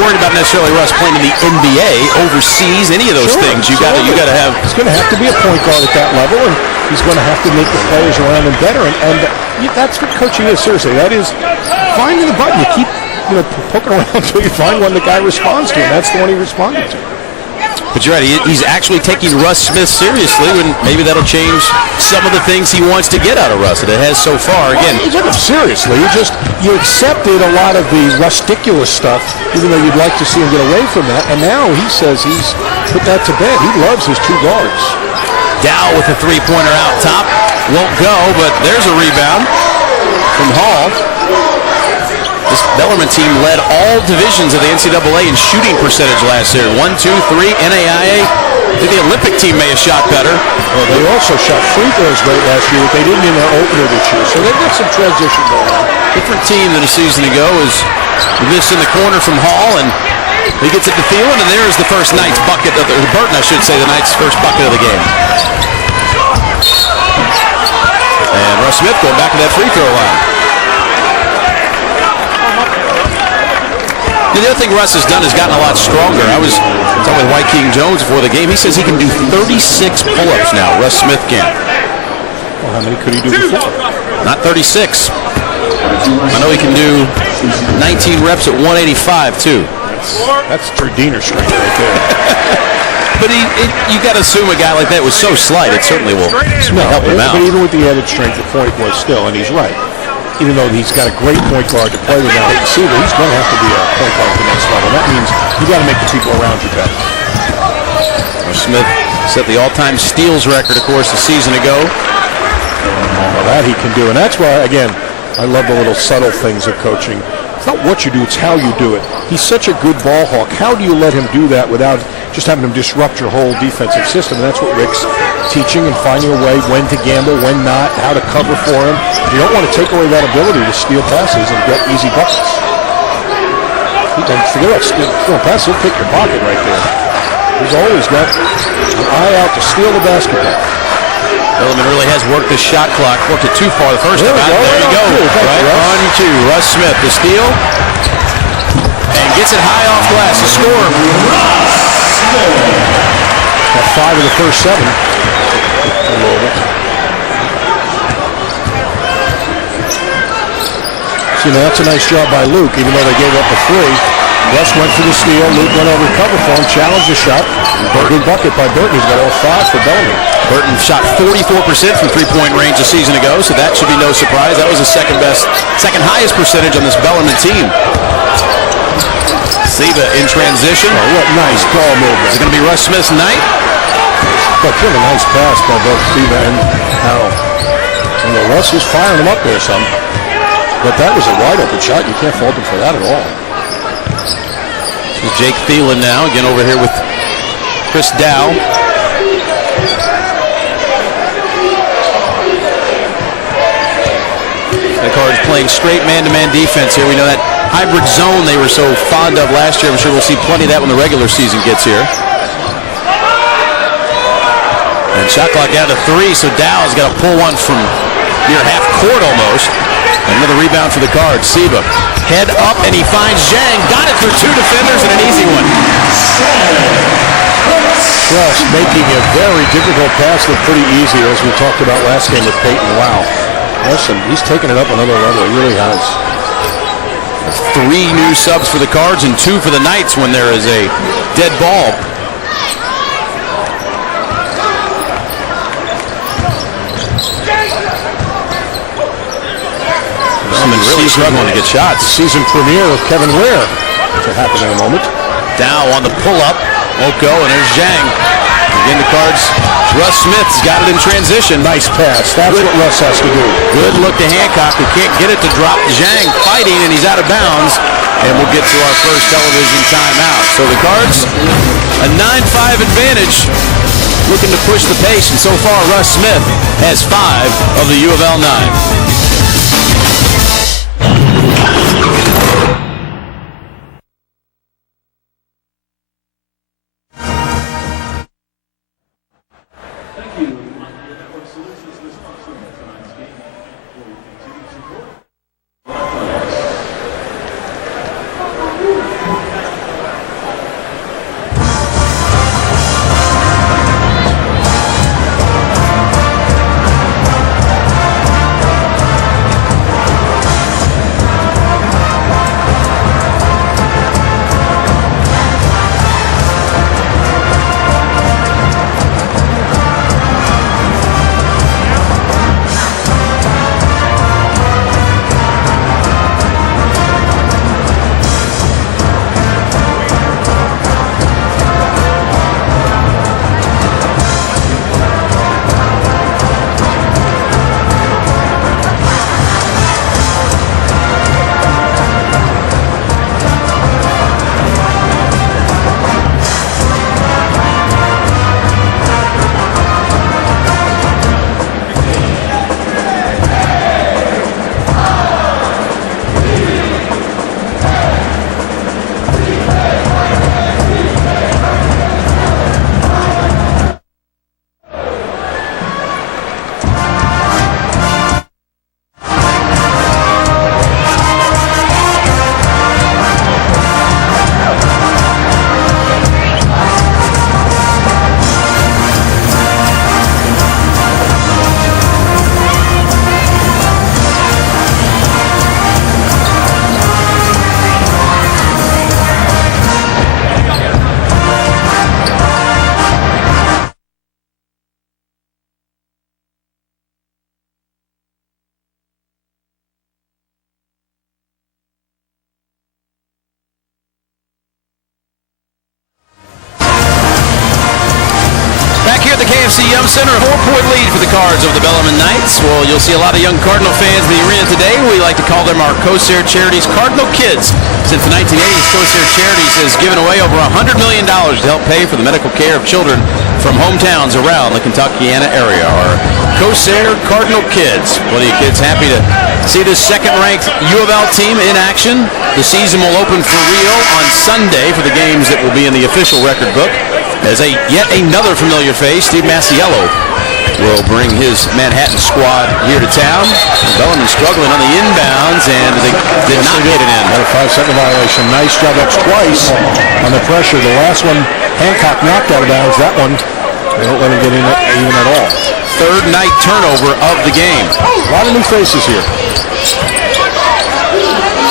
worried about necessarily Russ playing in the NBA, overseas, any of those things. You got to have. He's going to have to be a point guard at that level, and he's going to have to make the players around him better. And that's what coaching is. Seriously, that is finding the button. You keep poking around until you find one the guy responds to, and that's the one he responded to. But you're right, he's actually taking Russ Smith seriously, and maybe that'll change some of the things he wants to get out of Russ that it has so far. Again, he took him seriously. You accepted a lot of the rusticulous stuff, even though you'd like to see him get away from that. And now he says he's put that to bed. He loves his two guards. Dowe with a three-pointer out top. Won't go, but there's a rebound from Hall. This Bellarmine team led all divisions of the NCAA in shooting percentage last year. 1, 2, 3, NAIA. I think the Olympic team may have shot better. Well, they also shot free throws great last year, but they didn't in their opener this year. So they've got some transition going on. Different team than a season ago is this in the corner from Hall, and he gets it to Thielen, and there's the first Knights bucket, Burton, I should say, the Knights' first bucket of the game. And Russ Smith going back to that free throw line. The other thing Russ has done is gotten a lot stronger. I was talking with White King Jones before the game. He says he can do 36 pull-ups now. Russ Smith can. Well, how many could he do before? Not 36. I know he can do 19 reps at 185 too. That's true Diener strength right there. But you got to assume a guy like that was so slight, it certainly will help him out. But even with the added strength, the point was still, and he's right. Even though he's got a great point guard to play with now, he's going to have to be a point guard at the next level. That means you got to make the people around you better. Smith set the all-time steals record, of course, a season ago. Well, that he can do, and that's why, again, I love the little subtle things of coaching. It's not what you do, it's how you do it. He's such a good ball hawk. How do you let him do that without just having him disrupt your whole defensive system? And that's what Rick's teaching, and finding a way when to gamble, when not, how to cover for him. You don't want to take away that ability to steal passes and get easy buckets. Don't forget about stealing passes, he'll pick your pocket right there. He's always got an eye out to steal the basketball. Bellarmine really has worked the shot clock, worked it too far the first time out. There you go. Right on to Russ Smith, the steal. And gets it high off glass, the score. Got 5 of the first 7. So, that's a nice job by Luke, even though they gave up the 3. Russ went for the steal. Luke went over, cover for him, challenged the shot. Good bucket by Burton. He's got all 5 for Bellarmine. Burton shot 44% from three-point range a season ago, so that should be no surprise. That was the second highest percentage on this Bellarmine team. Siva in transition. Oh, what nice ball movement. Is it going to be Russ Smith's night? But what a nice pass by both Siva and Harrell. Russ was firing him up there some. But that was a wide-open shot. You can't fault him for that at all. This is Jake Thielen now, again over here with Chris Dowe. The Cards playing straight man-to-man defense here. We know that hybrid zone they were so fond of last year. I'm sure we'll see plenty of that when the regular season gets here. And shot clock down to 3, so Dow's got to pull one from near half court almost. Another rebound for the Cards. Siva head up, and he finds Zhang. Got it through 2 defenders and an easy one. Just making a very difficult pass look pretty easy, as we talked about last game with Peyton. Wow. Listen, he's taking it up another level. He really has. 3 new subs for the Cards and 2 for the Knights when there is a dead ball. Really struggling to get shots. Season premiere of Kevin Ware to happen in a moment. Dow on the pull-up. Won't go, and there's Zhang. Again, the Cards. Russ Smith's got it in transition. Nice pass. That's what Russ has to do. Good look to Hancock, who can't get it to drop. Zhang fighting, and he's out of bounds. And we'll get to our first television timeout. So the Cards, a 9-5 advantage, looking to push the pace. And so far, Russ Smith has 5 of the U of L 9. AFC Yum Center, a 4-point lead for the Cards over the Bellarmine Knights. Well, you'll see a lot of young Cardinal fans in the arena today. We like to call them our COSAIR Charities Cardinal Kids. Since the 1980s, COSAIR Charities has given away over $100 million to help pay for the medical care of children from hometowns around the Kentuckiana area. Our COSAIR Cardinal Kids. Well, you kids happy to see this second-ranked U of L team in action. The season will open for real on Sunday for the games that will be in the official record book. As yet another familiar face, Steve Masiello will bring his Manhattan squad here to town. Bellarmine struggling on the inbounds, and they did not get it in. A 5-second violation. Nice job. That's twice on the pressure. The last one, Hancock knocked out of bounds. That one, they don't let him get in even at all. Third night turnover of the game. A lot of new faces here.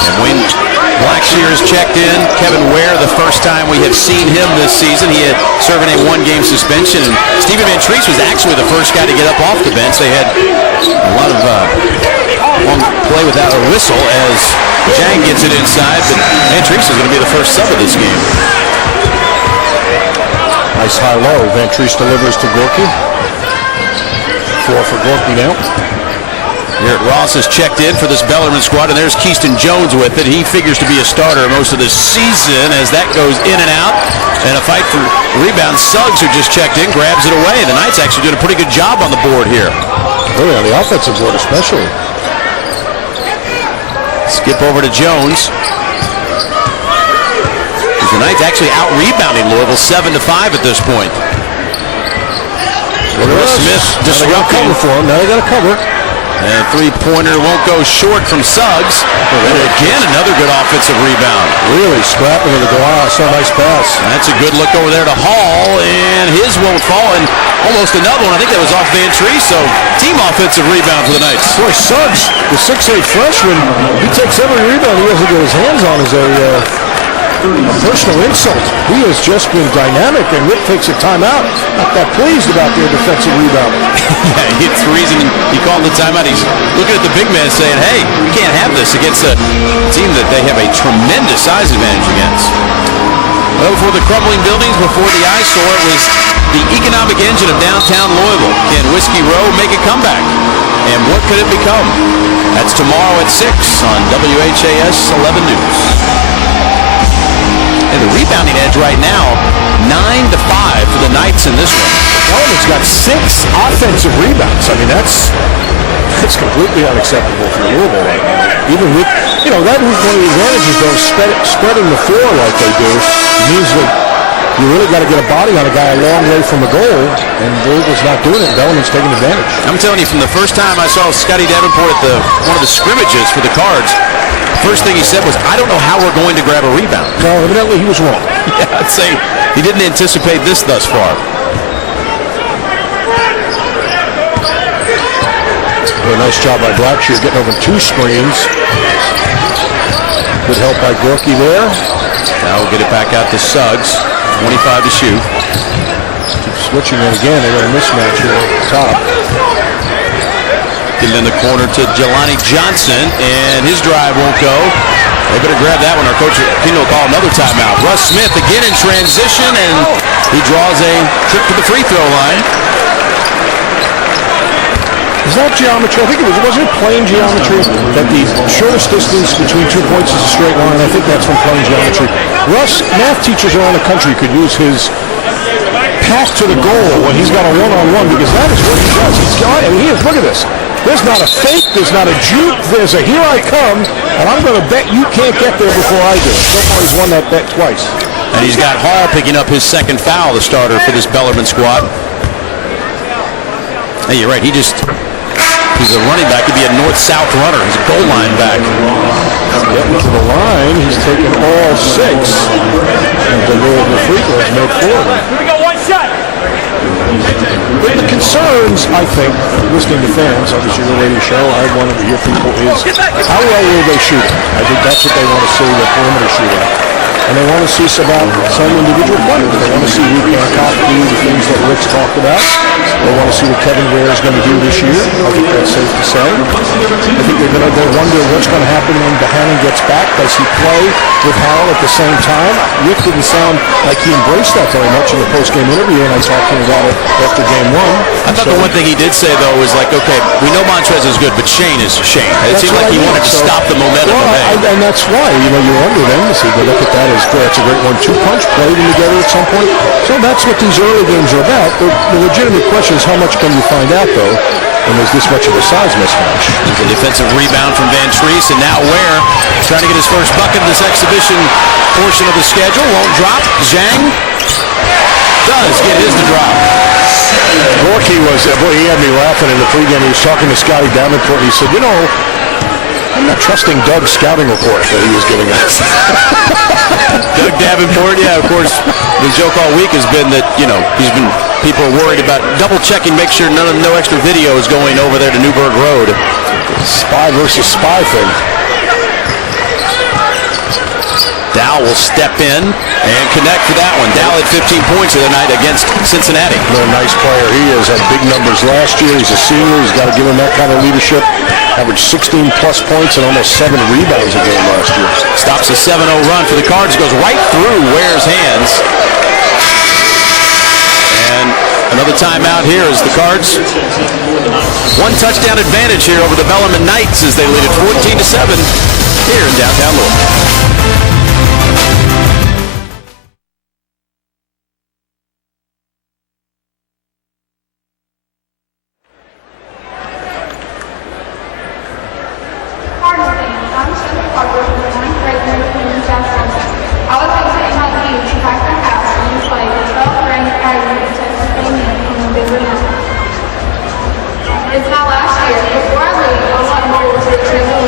And when Blackshear is checked in, Kevin Ware, the first time we have seen him this season, he had serving a 1-game suspension, and Stephen Van Treese was actually the first guy to get up off the bench. They had a lot of long play without a whistle as Jang gets it inside, but Van Treese is going to be the first sub of this game. Nice high-low. Van Treese delivers to Gorky. 4 for Gorky now. Garrett Ross is checked in for this Bellarmine squad, and there's Keyston Jones with it. He figures to be a starter most of this season as that goes in and out. And a fight for rebound. Suggs, who just checked in, grabs it away. The Knights actually doing a pretty good job on the board here. Really, on the offensive board especially. Skip over to Jones. The Knights actually out-rebounding Louisville 7-5 at this point. Smith disrupting. Cover for him. Now they got to cover. And three-pointer won't go short from Suggs. And again, another good offensive rebound. Really scrapping with the glass. So nice pass. And that's a good look over there to Hall, and his won't fall. And almost another one. I think that was off Van Treese. So team offensive rebound for the Knights. Boy, Suggs, the 6'8 freshman, he takes every rebound he doesn't get his hands on as a personal insult. He has just been dynamic, and Rick takes a timeout. Not that pleased about their defensive rebound. Yeah, it's the reason he called the timeout. He's looking at the big man saying, hey, we can't have this against a team that they have a tremendous size advantage against. Well, before the crumbling buildings, before the eyesore, it was the economic engine of downtown Louisville. Can Whiskey Row make a comeback? And what could it become? That's tomorrow at 6 on WHAS 11 News. And the rebounding edge right now, 9-5 for the Knights in this one. Bellarmine's got 6 offensive rebounds. I mean, that's completely unacceptable for Louisville right now. Even with, that was one of the advantages, though, spreading the floor like they do. It means that you really got to get a body on a guy a long way from the goal, and Louisville's not doing it. Bellarmine's taking advantage. I'm telling you, from the first time I saw Scotty Davenport at one of the scrimmages for the Cards, first thing he said was, I don't know how we're going to grab a rebound. No, evidently he was wrong. Yeah, I'd say he didn't anticipate this thus far. A nice job by Blackshear getting over 2 screens. Good help by Gorky there. Now we'll get it back out to Suggs. 25 to shoot. Keep switching it again. They got a mismatch here at the top. Get it in the corner to Jelani Johnson, and his drive won't go. They better grab that one. Our coach will call another timeout. Russ Smith again in transition, and he draws a trip to the free throw line. Is that geometry? I think wasn't it plane geometry that the shortest distance between 2 points is a straight line? I think that's from plane geometry. Russ, math teachers around the country could use his path to the goal when he's got a one-on-one, because that is what he does. Look at this. There's not a fake, there's not a juke, there's a here I come, and I'm going to bet you can't get there before I do. So far he's won that bet twice. And he's got Hall picking up his second foul, the starter for this Bellarmine squad. Hey, you're right, he's a running back. He'd be a north-south runner. He's a goal line back. Getting to the line, he's taken all 6. And the Louisville free throws made 4 of them. Here we go, one shot. But the concerns, I think, listening to fans, obviously your radio show, I wanted to hear people, is how well will they shoot it? I think that's what they want to see, the perimeter shooting. and they want to see some individual players. They want to see Luke Hancock do the things that Rick's talked about. They want to see what Kevin Ware is going to do this year. I think that's safe to say. I think they're wonder what's going to happen when Bohannon gets back. Does he play with Howell at the same time? Rick didn't sound like he embraced that very much in the post-game interview, and I talked to him about it after game one. I thought the one thing he did say, though, was like, okay, we know Montrez is good, but Shane is Shane. It seemed like he wanted to stop the momentum. And that's why, you're under them to see, but look at that as good. That's a great 1-2 punch, played them together at some point. So that's what these early games are about. The legitimate question is how much can you find out, though, when there's this much of a size mismatch. The defensive rebound from Van Treese, and now Ware trying to get his first bucket in this exhibition portion of the schedule. Won't drop. Zhang does get his to drop. Gorky he had me laughing in the pregame. He was talking to Scotty Davenport, and he said, I'm not trusting Doug's scouting report that he was giving us. Doug Davenport, yeah, of course, the joke all week has been that, people are worried about double checking, make sure no extra video is going over there to Newburgh Road. Spy versus spy thing. Dowe will step in and connect for that one. Dowe had 15 points the other night against Cincinnati. What a nice player he is. Had big numbers last year. He's a senior. He's got to give him that kind of leadership. Averaged 16-plus points and almost 7 rebounds a game last year. Stops a 7-0 run for the Cards. Goes right through Ware's hands. And another timeout here as the Cards. One touchdown advantage here over the Bellarmine Knights as they lead it 14-7 here in downtown Louisville. It's not last year. Before I leave, I want more to the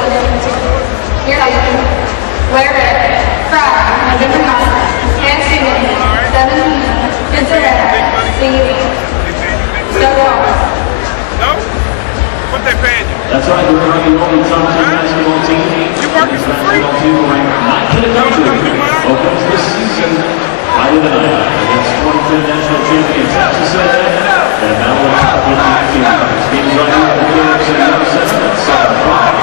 here I am. Wear it. Cry. November 9th. Can't see it. 17. Kids are red. Singing. So long. No? What they paying you? That's right, we're running the only top 10 basketball team. You working for free? Not kidding about you. Opens this season Friday night against 25th national champion Texas A&M. And now we're top 15 teams. Games right here at the Phoenix and Young Center at 7 o'clock.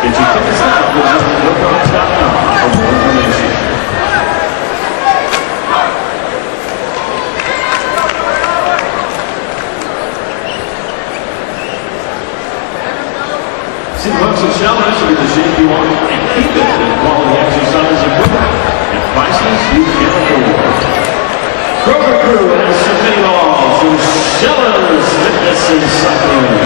Get your tickets now. Visit RoadRunners.com for more information. See hooks and shoulders are the shape you want and keep it in quality exercise equipment and prices you can afford. Kroger Crew has submitting all to Shellers Fitness and Cycling.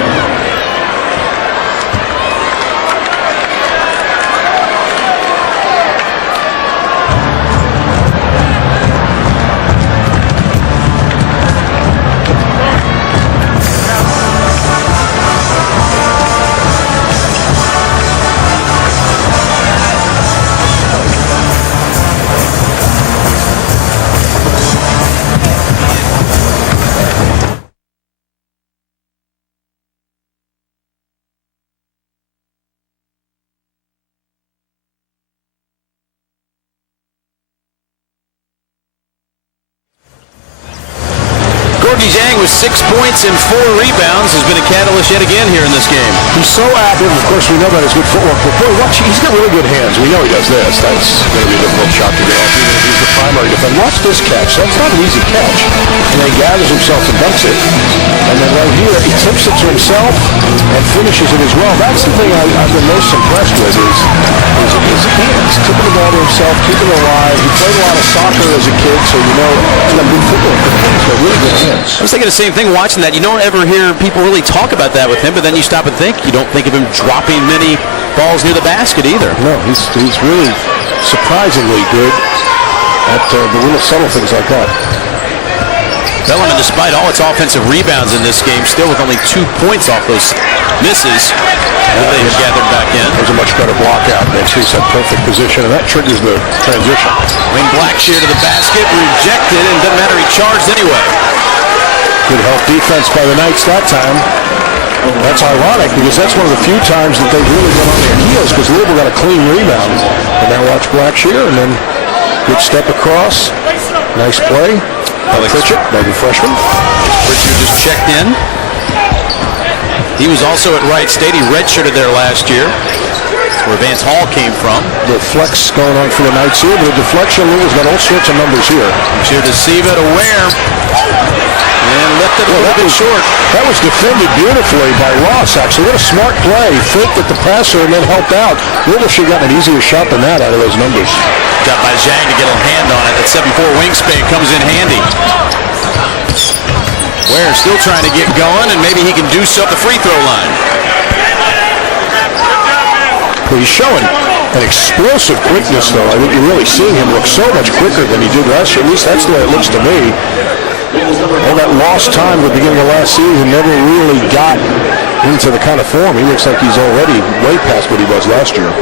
Gorky Zhang with 6 points and 4 rebounds has been a catalyst yet again here in this game. He's so active. Of course, we know about his good footwork, but boy, watch, he's got really good hands. We know he does this. That's going to be a difficult shot to get off, even if he's the primary defender. Watch this catch. That's not an easy catch. And then he gathers himself and dunks it. And then right here, he tips it to himself and finishes it as well. That's the thing I've been most impressed with is his hands. Tipping the ball to himself, keeping it alive. He played a lot of soccer as a kid, so you know he's got good football. He's got really good hands. I was thinking the same thing watching that. You don't ever hear people really talk about that with him, but then you stop and think. You don't think of him dropping many balls near the basket either. No, he's really surprisingly good at the little subtle things like that. Bellarmine, despite all its offensive rebounds in this game, still with only 2 points off those misses that they have gathered back in. There's a much better block out. Van Treese had perfect position, and that triggers the transition. Wayne Blackshear to the basket, rejected, and doesn't matter, he charged anyway. Good help defense by the Knights that time. That's ironic because that's one of the few times that they've really been on their heels because Louisville got a clean rebound. And now watch Blackshear and then Good step across. Nice play. Pritchett, maybe freshman. Pritchett just checked in. He was also at Wright State. He redshirted there last year. That's where Vance Hall came from. The flex going on for the Knights here, but the deflection has got all sorts of numbers here. He's here to see it aware. And lifted a little bit short. That was defended beautifully by Ross, actually. What a smart play. Faked at the passer and then helped out. Louisville should have gotten an easier shot than that out of those numbers. Got by Zhang to get a hand on it. That 7'4" wingspan comes in handy. Ware still trying to get going, and maybe he can do so at the free throw line. Well, he's showing an explosive quickness, though. I think you're really seeing him look so much quicker than he did last year. At least that's the way it looks to me. All that lost time at the beginning of last season never really got into the kind of form. He looks like he's already way past what he was last year.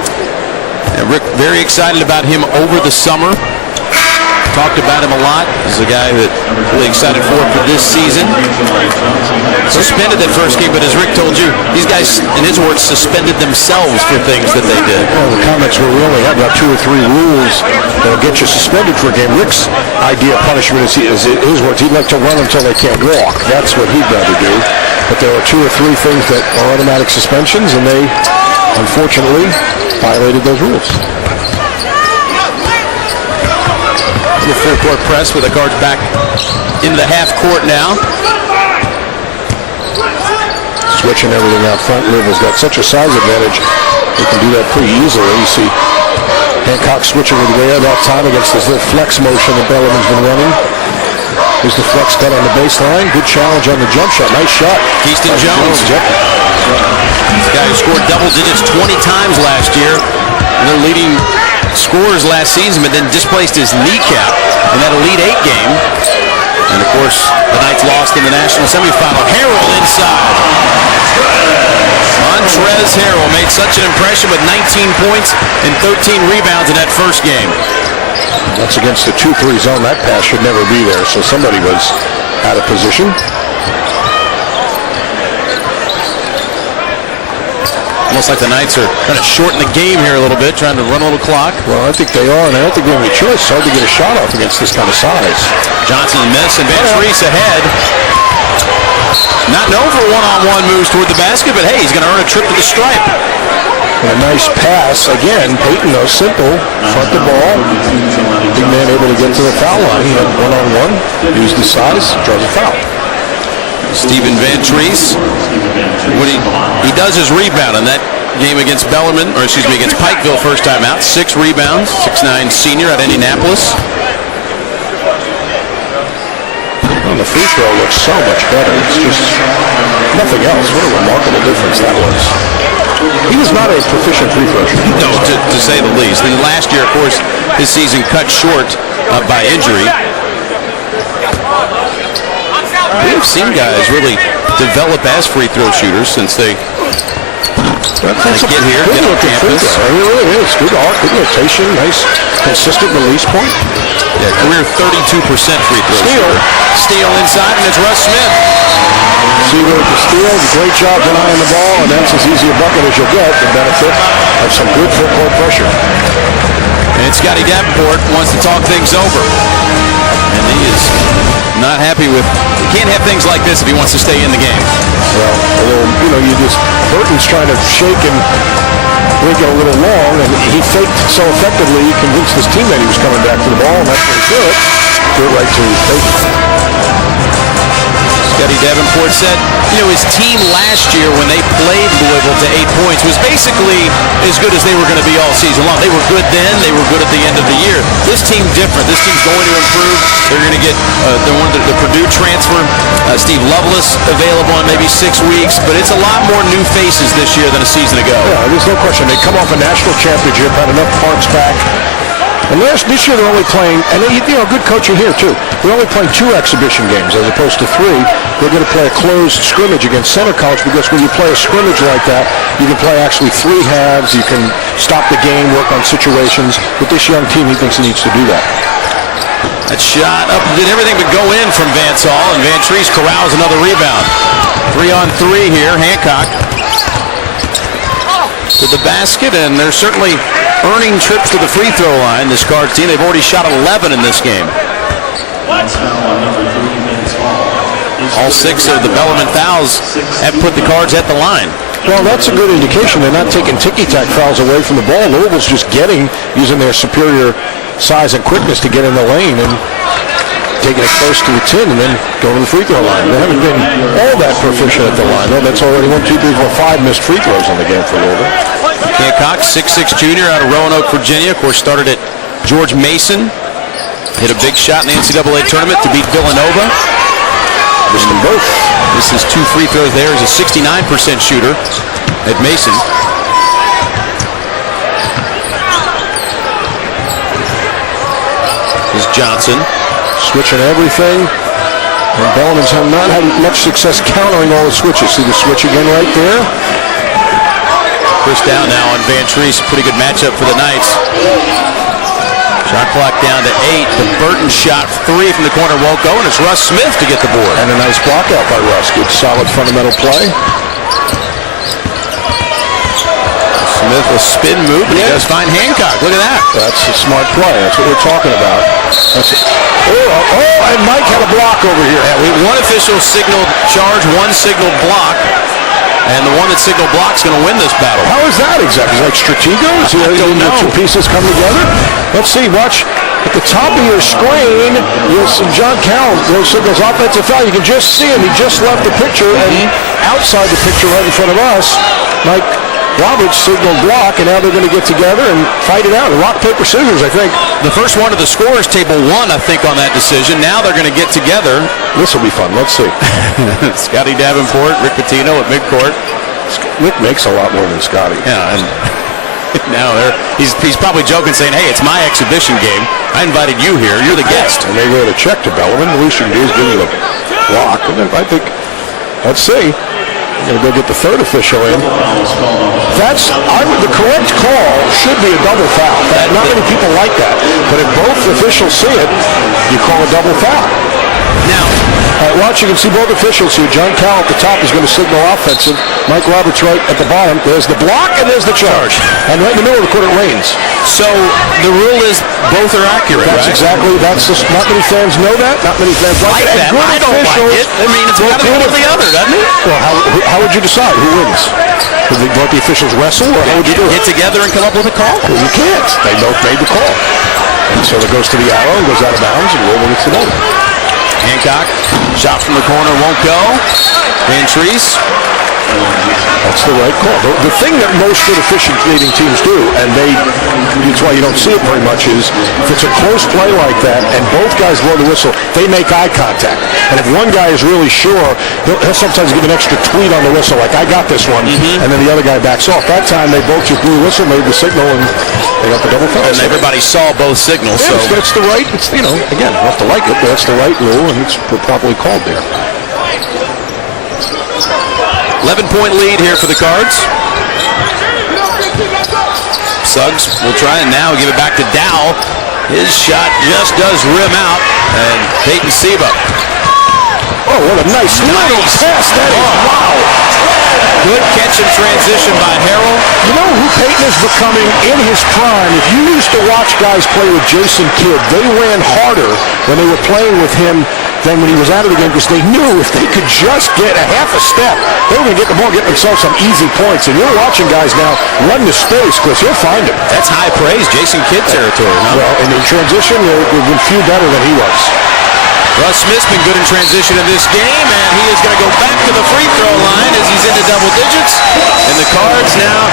And Rick, very excited about him over the summer. Talked about him a lot. He's a guy that really excited for this season. Suspended that first game, but as Rick told you, these guys, in his words, suspended themselves for things that they did. Well, the comments were really had about 2 or 3 rules that'll get you suspended for a game. Rick's idea of punishment is his words. He'd like to run until they can't walk. That's what he'd rather do. But there are 2 or 3 things that are automatic suspensions, and they, unfortunately, violated those rules. The full court press with the Cards back into the half court now. Switching everything out front. Louisville's got such a size advantage. They can do that pretty easily. You see Hancock switching with Ware that time against this little flex motion that Bellarmine's been running. Here's the flex cut on the baseline. Good challenge on the jump shot. Nice shot. Keyston Jones. Yep. This guy who scored double digits 20 times last year. And they're leading scorers last season, but then displaced his kneecap in that Elite 8 game. And of course, the Knights lost in the national semifinal. Harrell inside. Montrez Harrell made such an impression with 19 points and 13 rebounds in that first game. That's against the 2-3 zone. That pass should never be there, so somebody was out of position. Almost like the Knights are trying to shorten the game here a little bit, trying to run a little clock. Well, I think they are, and I don't think we have any choice. It's hard to get a shot off against this kind of size. Johnson miss, and Van Reese ahead. Not known for one-on-one moves toward the basket, but hey, he's going to earn a trip to the stripe. And a nice pass. Again, Peyton, though, simple. Front the ball. Big man able to get to the foul line. He had one-on-one. Used the size. Draws a foul. Stephen Van Reese. What he does is rebound in that game against Bellarmine, or excuse me, against Pikeville first time out. 6 rebounds, 6'9" senior at Indianapolis. Well, the free throw looks so much better. It's just nothing else. What a remarkable difference that was. He was not a proficient free throw shooter. No, to say the least. And last year, of course, his season cut short by injury. We have seen guys really develop as free throw shooters since they get here, get on campus. It really is. Good arc, good rotation, nice, consistent release point. Yeah, career 32% free throw shooter. Steal inside, and it's Russ Smith. Seaver with the steal, great job denying the ball, and that's as easy a bucket as you'll get. The benefit of some good full court pressure. And Scotty Davenport wants to talk things over. And he is not happy with, he can't have things like this if he wants to stay in the game. Well, Burton's trying to shake and break it a little long, and he faked so effectively, he convinced his teammate he was coming back to the ball, and that's what he did. Threw it right to Peyton. Scotty Davenport said, his team last year when they played Louisville to 8 points was basically as good as they were going to be all season long. They were good then. They were good at the end of the year. This team different. This team's going to improve. They're going to get the Purdue transfer, Steve Lovelace available in maybe 6 weeks, but it's a lot more new faces this year than a season ago. Yeah, there's no question. They come off a national championship, had enough parts back. And this year they're only playing, and good coaching here too. They're only playing 2 exhibition games as opposed to 3. They're going to play a closed scrimmage against Center College because when you play a scrimmage like that, you can play actually 3 halves. You can stop the game, work on situations. With this young team, he thinks he needs to do that. That shot up, did everything but go in from Vance Hall, and Van Reese corrals another rebound. 3-on-3 here, Hancock to the basket, and there's certainly earning trips to the free throw line, this Cards team. They've already shot 11 in this game. Last foul on number 3, Vince Hall. All 6 of the Bellarmine fouls have put the Cards at the line. Well, that's a good indication. They're not taking ticky-tack fouls away from the ball. Louisville's just using their superior size and quickness to get in the lane and taking it close to the tin and then going to the free throw line. They haven't been all that proficient at the line. No, that's already 1, 2, 3, 4, 5 missed free throws in the game for Louisville. Hancock, 6'6" junior out of Roanoke, Virginia. Of course, started at George Mason. Hit a big shot in the NCAA tournament to beat Villanova. Missed them both. This is 2 free throws there. He's a 69% shooter at Mason. This is Johnson. Switching everything. And Bellarmine's not had much success countering all the switches. See the switch again right there? Chris down now on Van Treese. Pretty good matchup for the Knights. Shot clock down to 8. The Burton shot 3 from the corner won't go, and it's Russ Smith to get the board. And a nice block out by Russ. Good, solid fundamental play. Smith a spin move, and he does find Hancock. Look at that. That's a smart play. That's what we're talking about. And Mike had a block over here. Yeah, one official signaled charge, one signaled block. And the one that signaled block is going to win this battle. How is that exactly? Is it like Stratego? Is it the two pieces come together? Let's see. Watch at the top of your screen. You'll see John Cowell. Those signals offensive foul. You can just see him. He just left the picture, and outside the picture, right in front of us, Mike Roberts signaled block, and now they're going to get together and fight it out. Rock, paper, scissors, I think. The first one of the scorers table won, I think, on that decision. Now they're going to get together. This will be fun. Let's see. Scotty Davenport, Rick Pitino at midcourt. Rick makes a lot more than Scotty. Yeah, and now he's probably joking, saying, "Hey, it's my exhibition game. I invited you here. You're the guest." And they wrote a check to Bellarmine. The least you can do is give you a block. And then I think, let's see. We're going to go get the third official in. The correct call should be a double foul. Not many people like that. But if both officials see it, you call a double foul. Now, watch, you can see both officials here. John Cowell at the top is going to signal offensive. Mike Roberts right at the bottom. There's the block and there's the charge. And right in the middle of the court it rains. So the rule is both are accurate, That's right? exactly. Not many fans know that. Not many fans like it. That. I don't like it. I mean, it's one or the other, doesn't it? Well, how would you decide who wins? Would they both the officials wrestle, or how would you do it? Get together and come up with a call? Well, you can't. They both made the call. And so it goes to the arrow, goes out of bounds, and Louisville gets the ball. Hancock, shot from the corner, won't go. Van Treese. That's the right call. The thing that most good officiating teams do, and it's why you don't see it very much, is if it's a close play like that and both guys blow the whistle, they make eye contact. And if one guy is really sure, he'll sometimes give an extra tweet on the whistle, like, I got this one, and then the other guy backs off. That time they both just blew the whistle, made the signal, and they got the double foul. And everybody saw both signals. Yeah, so it's the right, again, you have to like it, but that's the right rule, and it's properly called there. 11-point lead here for the Cards. Suggs will try and now give it back to Dowe. His shot just does rim out, and Peyton Seba. Oh, what a nice little pass that is. Wow. Good catch and transition by Harrell. You know who Peyton is becoming in his prime? If you used to watch guys play with Jason Kidd, they ran harder when they were playing with him than when he was out of the game, because they knew if they could just get a half a step, they were going to get the ball, get themselves some easy points. And you're watching guys now run the space, Chris. You'll find him. That's high praise. Jason Kidd territory. Huh? Well, in transition, they've been few better than he was. Russ Smith's been good in transition in this game, and he is going to go back to the free throw line as he's into double digits. And the Cards now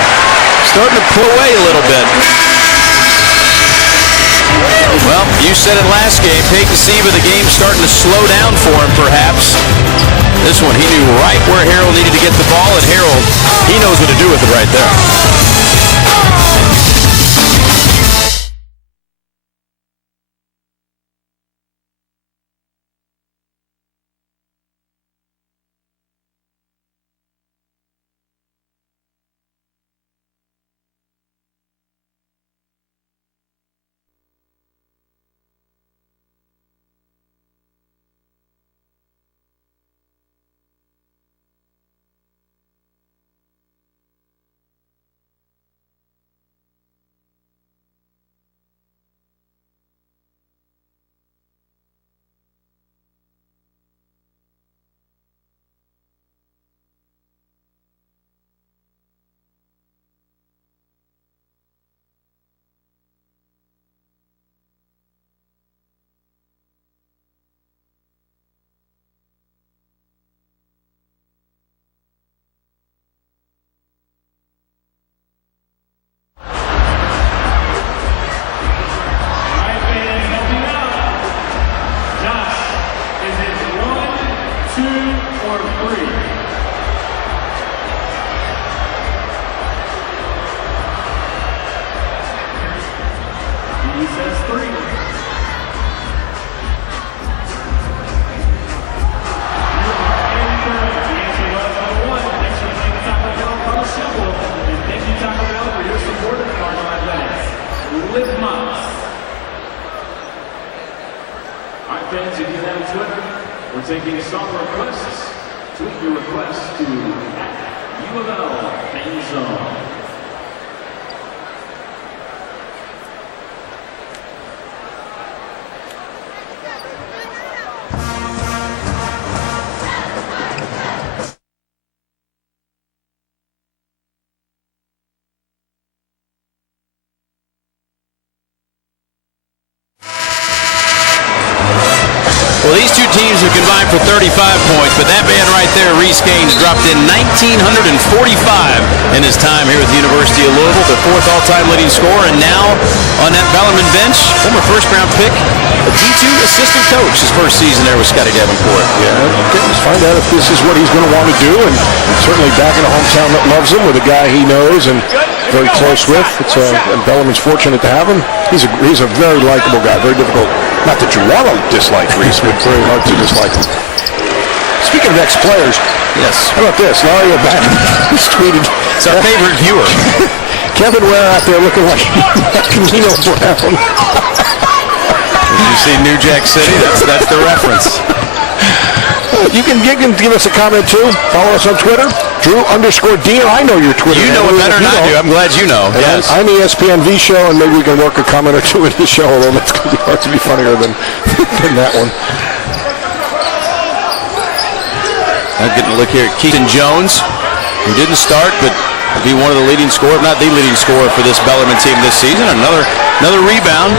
starting to pull away a little bit. Well, you said it last game. Peyton Seba, the game's starting to slow down for him, perhaps. This one, he knew right where Harrell needed to get the ball, and Harrell, he knows what to do with it right there. All right, fans, if you have a Twitter, we're taking song requests. Tweet your request to @UofL Fan Zone. Well, these two teams have combined for 35 points, but that man right there, Reese Gaines, dropped in 1,945 in his time here at the University of Louisville, the fourth all-time leading scorer, and now on that Bellarmine bench, former first-round pick, a D2 assistant coach, his first season there with Scotty Davenport. Yeah, okay, let's find out if this is what he's going to want to do, and certainly back in a hometown that loves him with a guy he knows and very close with. And Bellarmine's fortunate to have him. He's a very likable guy, very difficult. Not that you want to dislike Reese, but very hard to dislike him. Speaking of ex-players, yes. How about this? Larry O'Bannon just tweeted. It's our favorite viewer. Kevin Ware out there looking like Nino Brown. Did you see New Jack City? That's the reference. You can give us a comment too. Follow us on Twitter. Drew_Dean. I know your Twitter. You know it better than I do. I'm glad you know. Yes. I'm ESPN V Show, and maybe we can work a comment or two in the show, although that's going to be hard to be funnier than that one. I'm getting a look here at Keaton Jones, who didn't start, but will be one of the leading scorers, if not the leading scorer for this Bellarmine team this season. Another rebound.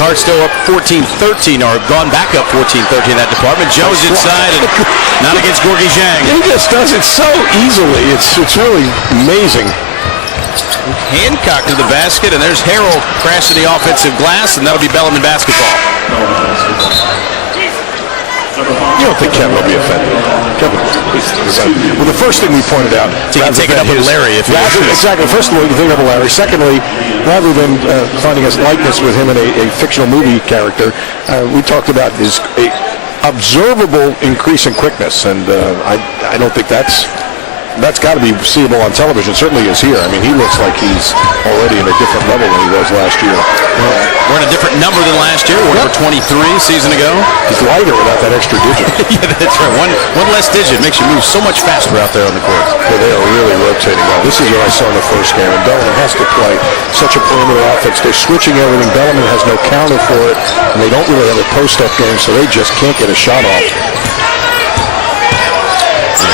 Cards still up 14-13, or gone back up 14-13 in that department. Jones inside, and not against Gorgie Zhang. He just does it so easily. It's really amazing. Hancock to the basket, and there's Harrell crashing the offensive glass, and that'll be Bellarmine basketball. You don't think Kevin will be offended? Kevin, well, the first thing we pointed out. So you can take it up with Larry if you want. Exactly. First of all, you can take it up with Larry. Secondly, rather than finding his likeness with him in a fictional movie character, we talked about his observable increase in quickness, and I don't think that's got to be seeable on television. Certainly is here. I mean, he looks like he's already in a different level than he was last year. We're in a different number than last year. We're number 23 season ago. He's lighter without that extra digit. Yeah, that's right. One less digit makes you move so much faster out there on the court. Yeah, they are really rotating well. This is what I saw in the first game. And Bellarmine has to play such a perimeter offense. They're switching everything. Bellarmine has no counter for it, and they don't really have a post-up game, so they just can't get a shot off.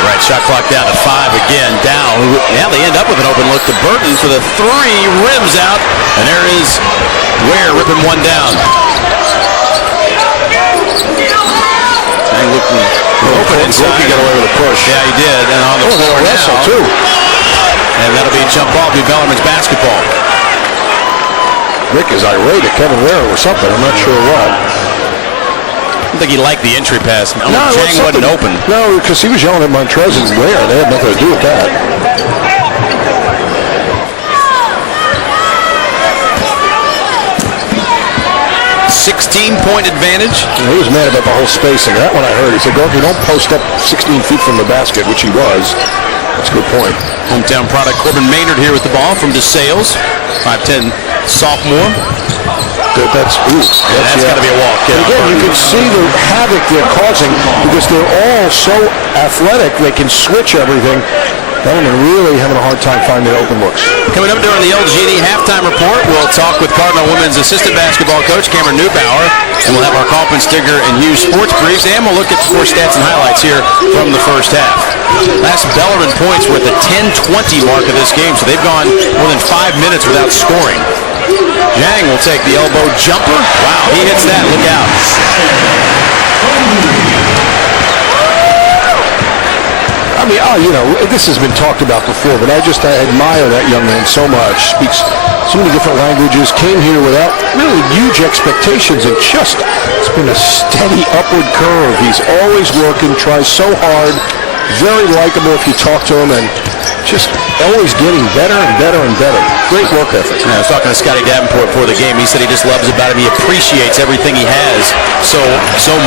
Right, shot clock down to 5 again. Dowe. Now they end up with an open look to Burton for the three. Rims out, and there is Ware ripping one down. And looking open inside. He got away with a push. Yeah, he did. And on the floor now. Too. And that'll be a jump ball. Be Bellarmine's basketball. Rick is irate at Kevin Ware or something. I'm not sure what. I don't think he liked the entry pass. No, Zhang wasn't open. No, because he was yelling at Montrez and Ware. They had nothing to do with that. 16-point advantage. Yeah, he was mad about the whole spacing. That one I heard. He said, Gorgie, don't post up 16 feet from the basket, which he was. That's a good point. Hometown product Corbin Maynard here with the ball from DeSales. 5'10" sophomore. That's got to be a walk. And again, you can see the havoc they're causing because they're all so athletic. They can switch everything. Bellarmine really having a hard time finding open looks. Coming up during the LGD halftime report, we'll talk with Cardinal women's assistant basketball coach Cameron Neubauer, and we'll have our Kaufman, Stigger, and Hughes sports briefs, and we'll look at the stats and highlights here from the first half. Last Bellarmine points were at the 10:20 mark of this game, so they've gone more than 5 minutes without scoring. Zhang will take the elbow jumper. Wow, he hits that. Look out. I mean, this has been talked about before, but I admire that young man so much. Speaks so many different languages, came here without really huge expectations, and it's been a steady upward curve. He's always working, tries so hard, very likable if you talk to him, and just always getting better and better and better. Great work ethic. I was talking to Scotty Davenport before the game. He said he just loves about him. He appreciates everything he has so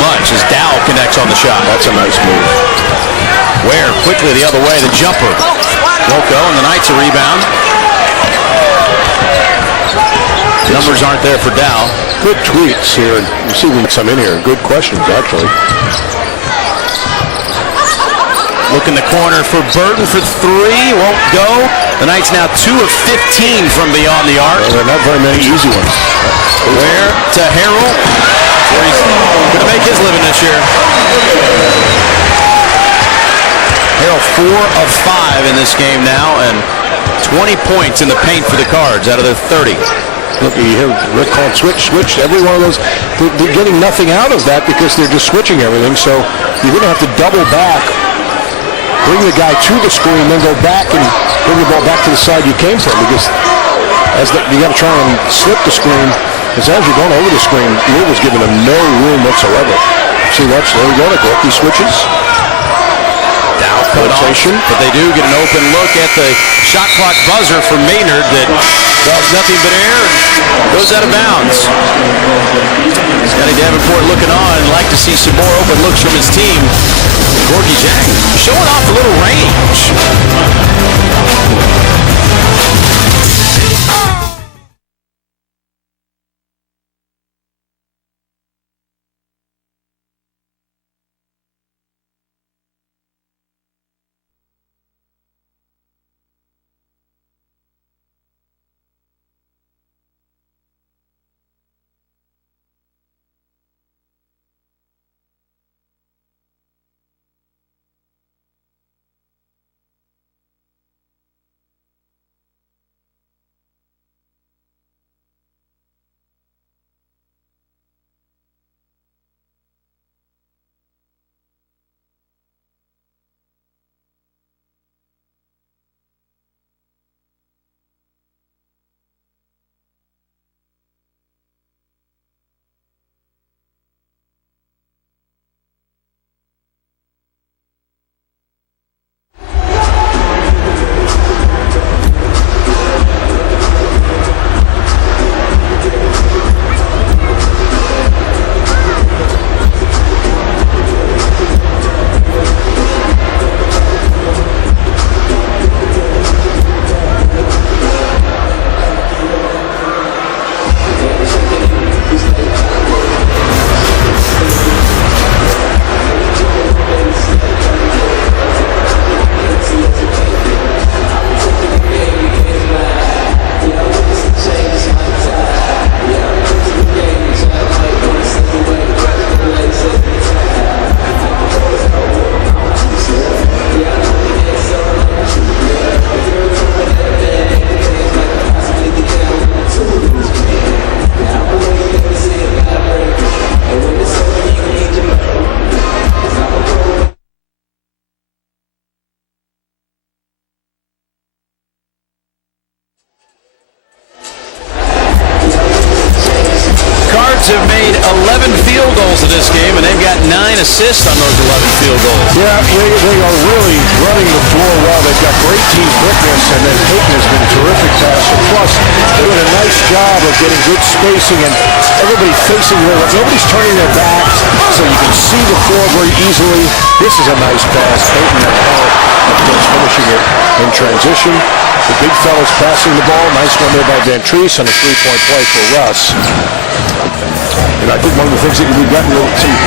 much as Dowe connects on the shot. That's a nice move. Ware quickly the other way, the jumper. Won't go, and the Knights a rebound. Numbers aren't there for Dowe. Good tweets here. You see some in here. Good questions, actually. Look in the corner for Burton for three. Won't go. The Knights now 2 of 15 from beyond the arc. Well, there are not very many easy ones. Where to Harrell, where he's going to make his living this year. Harrell 4 of 5 in this game now, and 20 points in the paint for the Cards out of their 30. Look, you hear Rick calling switch. Every one of those, they're getting nothing out of that because they're just switching everything. So you're going to have to double back, bring the guy to the screen, then go back and bring the ball back to the side you came from, because you got to try and slip the screen. Because as you're going over the screen, Louisville's giving them no room whatsoever. See, there you go. He switches. Dowe put on, but they do get an open look at the shot clock buzzer for Maynard that does nothing but air and goes out of bounds. Scotty Davenport looking on, like to see some more open looks from his team. Gorgie Zhang showing off a little range. Have made 11 field goals in this game, and they've got 9 assists on those 11 field goals. Yeah, they are really running the floor well. They've got great team quickness, and then Peyton has been a terrific passer. Plus, they're doing a nice job of getting good spacing, and everybody facing where nobody's turning their backs, so you can see the floor very easily. This is a nice pass. Peyton, of course, finishing it in transition. The big fella's passing the ball. Nice one there by Van Treese on a three-point play for Russ. And I think one of the things that we've gotten some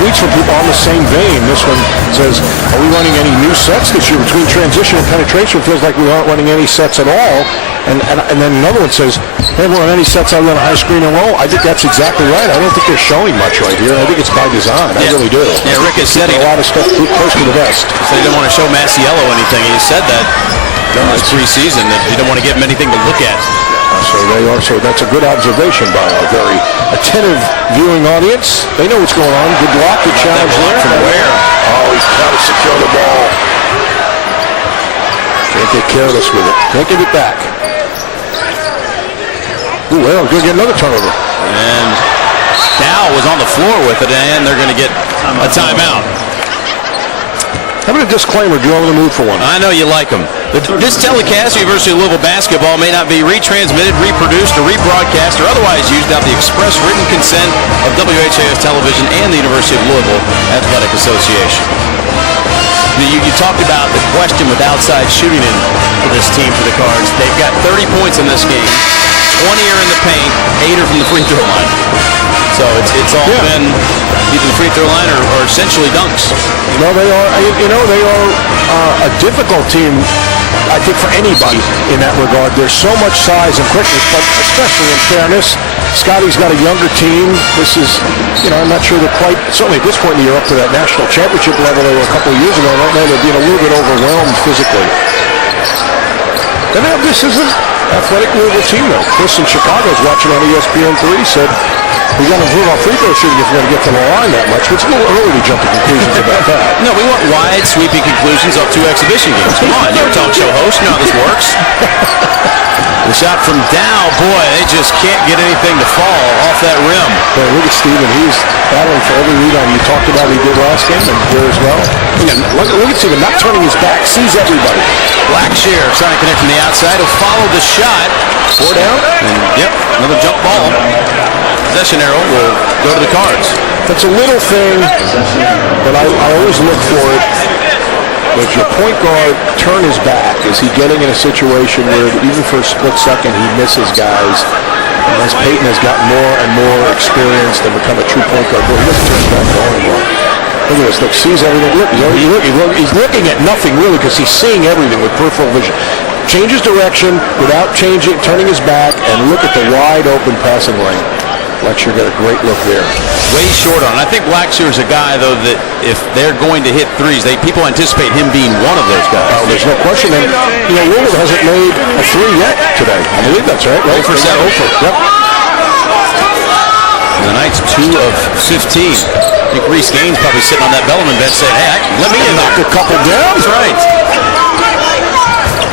tweets from people on the same vein. This one says, are we running any new sets this year between transition and penetration? It feels like we aren't running any sets at all. And then another one says, they haven't run any sets other than a high screen and roll. I think that's exactly right. I don't think they're showing much right here. I think it's by design. I really do. Yeah, Rick has said a lot of stuff close to the vest. So he didn't want to show Masiello anything. He said that during this preseason that he didn't want to give him anything to look at. So that's a good observation by a very attentive viewing audience. They know what's going on. Good block, good challenge there. From where? Oh, he's got to secure the ball. Can't get careless with it. Can't give it back. Ooh, well, we're going to get another turnover. And Dowe was on the floor with it, and they're going to get a timeout. How about a disclaimer? Do you want to move for one? I know you like them. This telecast of University of Louisville basketball may not be retransmitted, reproduced, or rebroadcast, or otherwise used without the express written consent of WHAS Television and the University of Louisville Athletic Association. You talked about the question with outside shooting in for this team, for the Cards. They've got 30 points in this game. 20 are in the paint, 8 are from the free throw line. So it's all been either the free throw line or essentially dunks. No, they are. They are a difficult team, I think, for anybody in that regard. There's so much size and quickness, but especially in fairness, Scotty's got a younger team. This is, I'm not sure they're quite, certainly at this point in the year, up to that national championship level they were a couple of years ago. Right now they're being a little bit overwhelmed physically. And now this is an athletic Louisville team, though. Chris in Chicago is watching on ESPN3, said, we got to improve our free throw shooting if we're going to get to the line that much. But it's a little early to jump to conclusions about that. No, we want wide, sweeping conclusions off 2 exhibition games. Come on, you're a talk show host. You know how this works. The shot from Dowe, boy, they just can't get anything to fall off that rim. Boy, look at Steven. He's battling for every rebound. You talked about he did last game and here as well. Look at Steven, not turning his back, sees everybody. Blackshear trying to connect from the outside. He'll follow the shot. 4 down. And, another jump ball. Possession arrow will go to the Cards. That's a little thing, but I always look for it. Does your point guard turn his back? Is he getting in a situation where even for a split second he misses guys? And as Peyton has gotten more and more experienced and become a true point guard, boy, he doesn't turn his back at all anymore. Look at this. Look, sees everything. Look, he's looking at nothing really because he's seeing everything with peripheral vision. Changes direction without turning his back, and look at the wide open passing lane. Blackshear got a great look there. Way short on. I think Blackshear is a guy, though, that if they're going to hit threes, people anticipate him being one of those guys. Oh, there's no question. And, Louisville hasn't made a 3 yet today. I believe that's right. 0 for 7. Yep. And the Knights 2 of 15. I think Reese Gaines probably sitting on that Bellarmine bench saying, hey, let me in knock a couple down. That's right.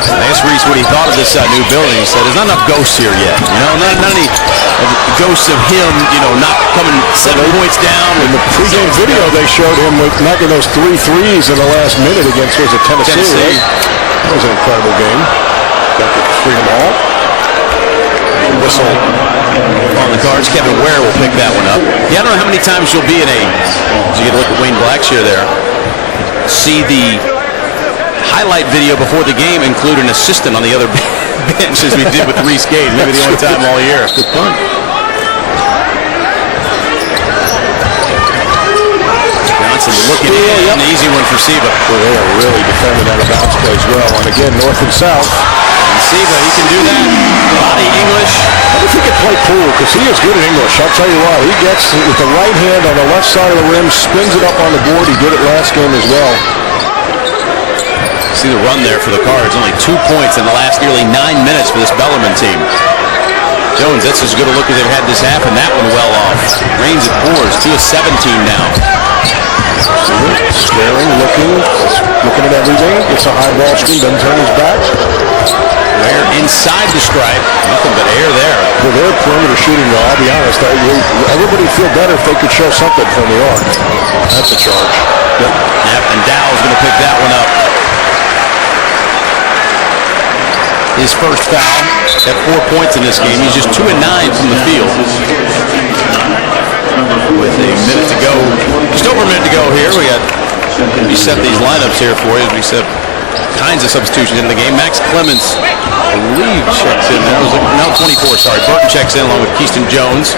I asked Reese what he thought of this new building. He said, there's not enough ghosts here yet. Not any ghosts of him, not coming 7 points down. In the pregame video, they showed him with knocking those 3 threes in the last minute against, was it Tennessee? Right? That was an incredible game. Got to free them all. Whistle on the Cards. Kevin Ware will pick that one up. I don't know how many times you'll be in you get a look at Wayne Blackshear there, see the highlight video before the game include an assistant on the other bench as we did with Reese Gaines. Maybe the only time all year. Good point. Johnson looking at an easy one for Siva. Well, they are really defending that bounce plays well. And again, north and south. And Siva, he can do that. Body English. I wonder if he can play pool because he is good at English. I'll tell you what, he gets with the right hand on the left side of the rim, spins it up on the board. He did it last game as well. See the run there for the Cards. Only 2 points in the last nearly 9 minutes for this Bellarmine team. Jones, that's as good a look as they've had this half, and that one well off. Rains it pours. 2 of 17 now. Staring, looking at everything. Gets a high ball screen, doesn't turn his back. Ware inside the stripe. Nothing but air there. With their perimeter shooting, though, I'll be honest, everybody would feel better if they could show something from the arc. That's a charge. Yep, and Dow's going to pick that one up. His first foul at 4 points in this game. He's just 2 of 9 from the field. With a minute to go, just over a minute to go here. We set these lineups here for you. We set kinds of substitutions in the game. Max Clemens, I believe, checks in. Now 24, sorry. Burton checks in along with Keyston Jones.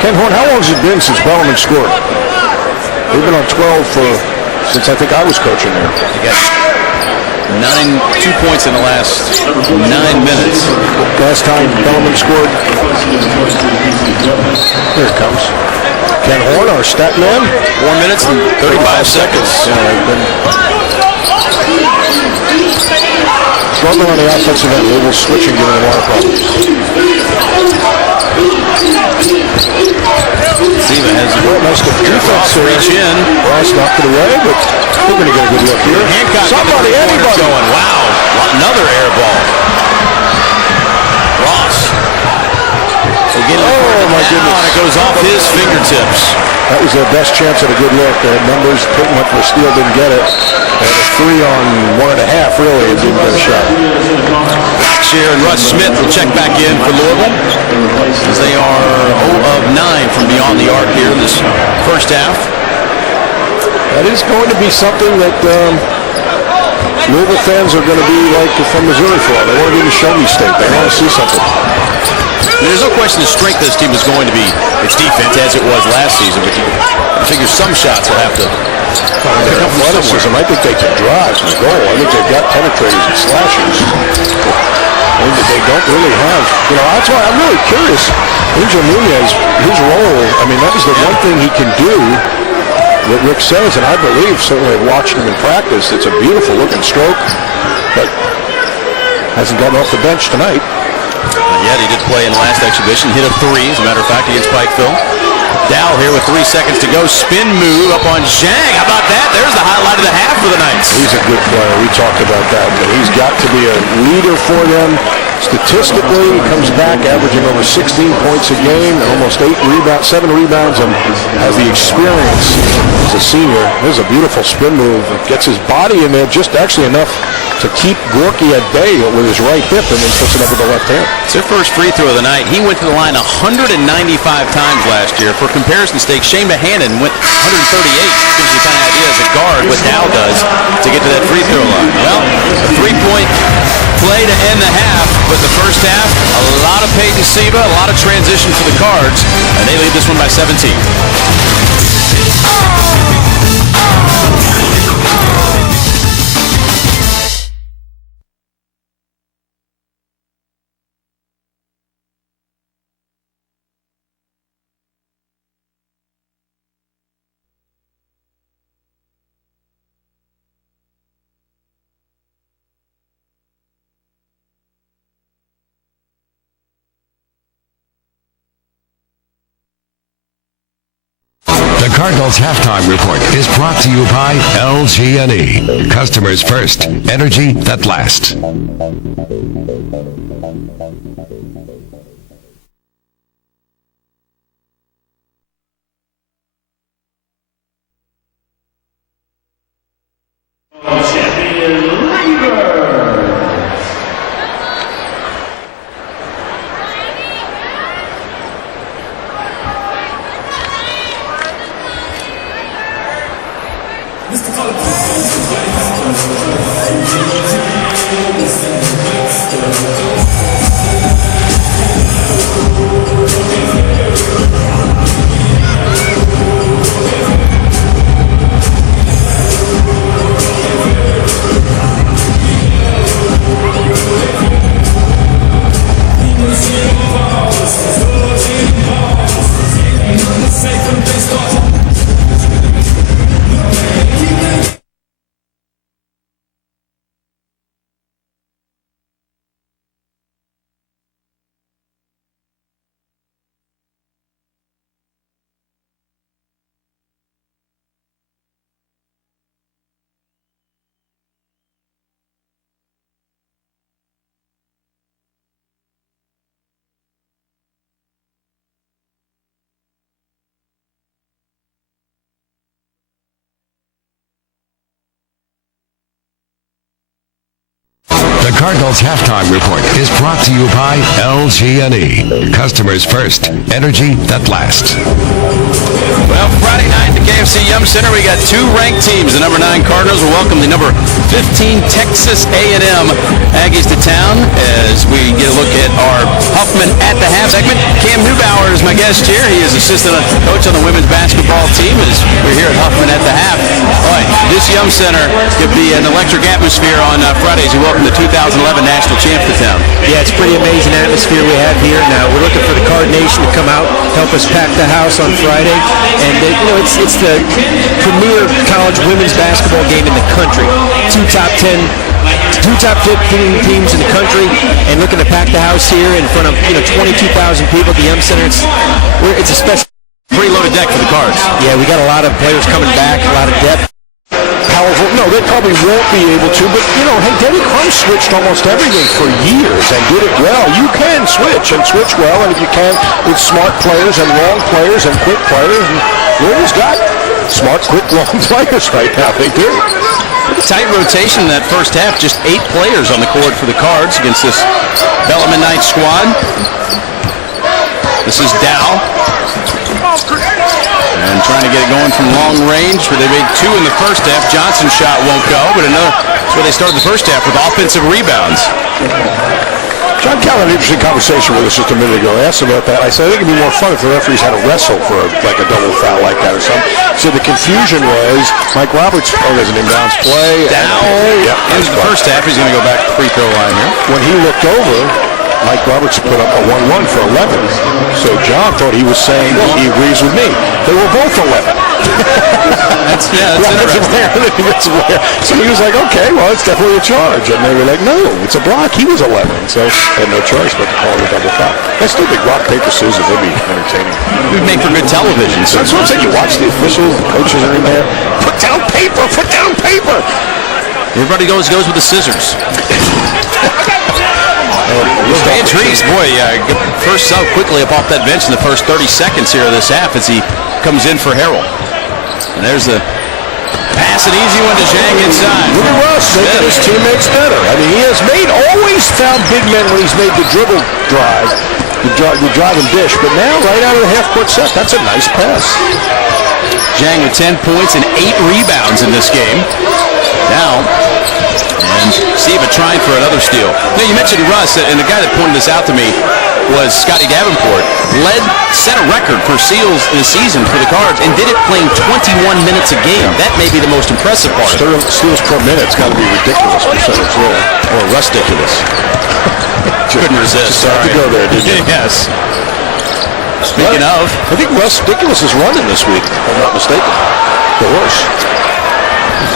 Ken Horn, how long has it been since Bellarmine scored? They've been on 12 since I think I was coaching there. They got 2 points in the last 9 minutes. Last time Bellarmine scored. Here it comes. Ken Horn, our stat man. 4 minutes and 35 seconds. Struggle on the offensive end. Louisville switching, giving them a lot of problems. Siva has a nice defense there. reach in. Ross knocked it away, but they're going to get a good look here. Hancock, anybody going. Wow, another air ball. Ross. So my goodness. And it goes off his fingertips. That was their best chance at a good look. They had numbers, pretty much for steal, didn't get it. They had a 3 on 1.5, really, and didn't get a shot. Blackshear and Russ Smith will check back in for Louisville, as they are 0 of 9 from beyond the arc here in this first half. That is going to be something that Louisville fans are going to be like from Missouri for. They want to be in the show me state. They want to see something. There's no question the strength of this team is going to be its defense, as it was last season, but I figure some shots will have to pick up athleticism. I think they can drive to the goal. I think they've got penetrators and slashers. I think that they don't really have. That's why I'm really curious. Angel Nunez, his role, that is the one thing he can do, what Rick says, and I believe, certainly I've watched him in practice, it's a beautiful looking stroke, but hasn't gotten off the bench tonight. Yet he did play in the last exhibition, hit a 3, as a matter of fact, against Pikeville. Dowe here with 3 seconds to go. Spin move up on Zhang. How about that? There's the highlight of the half for the Knights. He's a good player. We talked about that, but he's got to be a leader for them. Statistically, he comes back averaging over 16 points a game, almost 7 rebounds, and has the experience as a senior. There's a beautiful spin move. Gets his body in there just actually enough to keep Gorky at bay with his right hip, and then puts it up with the left hand. It's their first free throw of the night. He went to the line 195 times last year. For comparison's sake, Shane Mahanan went 138. Gives you kind of idea as a guard what Dowe does to get to that free throw line. Well, a 3-point play to end the half, but the first half, a lot of Peyton Siva, a lot of transition for the Cards, and they lead this one by 17. The Cardinals halftime report is brought to you by LG&E. Customers first, energy that lasts. The Cardinals halftime report is brought to you by LG&E. Customers first, energy that lasts. Well, Friday night at the KFC Yum Center, we got 2 ranked teams. The number 9 Cardinals will welcome the number 15 Texas A&M Aggies to town as we get a look at our Huffman at the half segment. Cam Neubauer is my guest here. He is assistant coach on the women's basketball team as we're here at Huffman at the half. Boy, this Yum Center could be an electric atmosphere on Fridays. We welcome the 2011 national champ to town. Yeah, it's a pretty amazing atmosphere we have here now. We're looking for the Card Nation to come out, help us pack the house on Friday. And, it's the premier college women's basketball game in the country. 2 top 15 teams in the country, and looking to pack the house here in front of 22,000 people at the Yum Center. It's a special. Preloaded deck for the Cards. Yeah, we got a lot of players coming back, a lot of depth. Powerful. No, they probably won't be able to, but hey, Denny Crum switched almost everything for years and did it well. You can switch well, and if you can with smart players and long players and quick players, and Louisville's got smart, quick, long players right now. They do. Tight rotation in that first half. Just 8 players on the court for the Cards against this Bellarmine Knights squad. This is Dowe. And trying to get it going from long range, where they made 2 in the first half. Johnson's shot won't go, but that's where they started the first half with offensive rebounds. John Cal had an interesting conversation with us just a minute ago. I asked him about that. I said, I think it'd be more fun if the referees had to wrestle for like a double foul like that or something. So the confusion was Mike Roberts, there's an inbounds play. Dowe. Yep. Into the first half. He's going to go back to the free throw line here. When he looked over, Mike Roberts put up a 1-1 for 11. So John thought he was saying, he agrees with me. They were both 11. That's interesting. So he was like, okay, well, it's definitely a charge. And they were like, no, it's a block. He was 11. So they had no choice but to call it a double foul. I still think rock, paper, scissors would be entertaining. It would make for good television. So that's what I'm saying. You watch the officials, the coaches are in there. Put down paper, put down paper. Everybody goes with the scissors. Van Trees, boy, first out quickly up off that bench in the first 30 seconds here of this half as he comes in for Harrell. And there's the pass, an easy one to Zhang inside. Look at Russ making his teammates better. I mean, he has always found big men when he's made the dribble drive, the drive and dish, but now right out of the half-court set, that's a nice pass. Zhang with 10 points and 8 rebounds in this game. Now, and Siva trying for another steal. Now, you mentioned Russ, and the guy that pointed this out to me was Scotty Davenport. Set a record for steals in a season for the Cards, and did it playing 21 minutes a game. That may be the most impressive part. Steals per minute's got to be ridiculous percentage there. Or Russ-diculous. Couldn't resist. Just had to go there, didn't you? Yes. Speaking of, I think Russ Dickulus is running this week, if I'm not mistaken. The horse.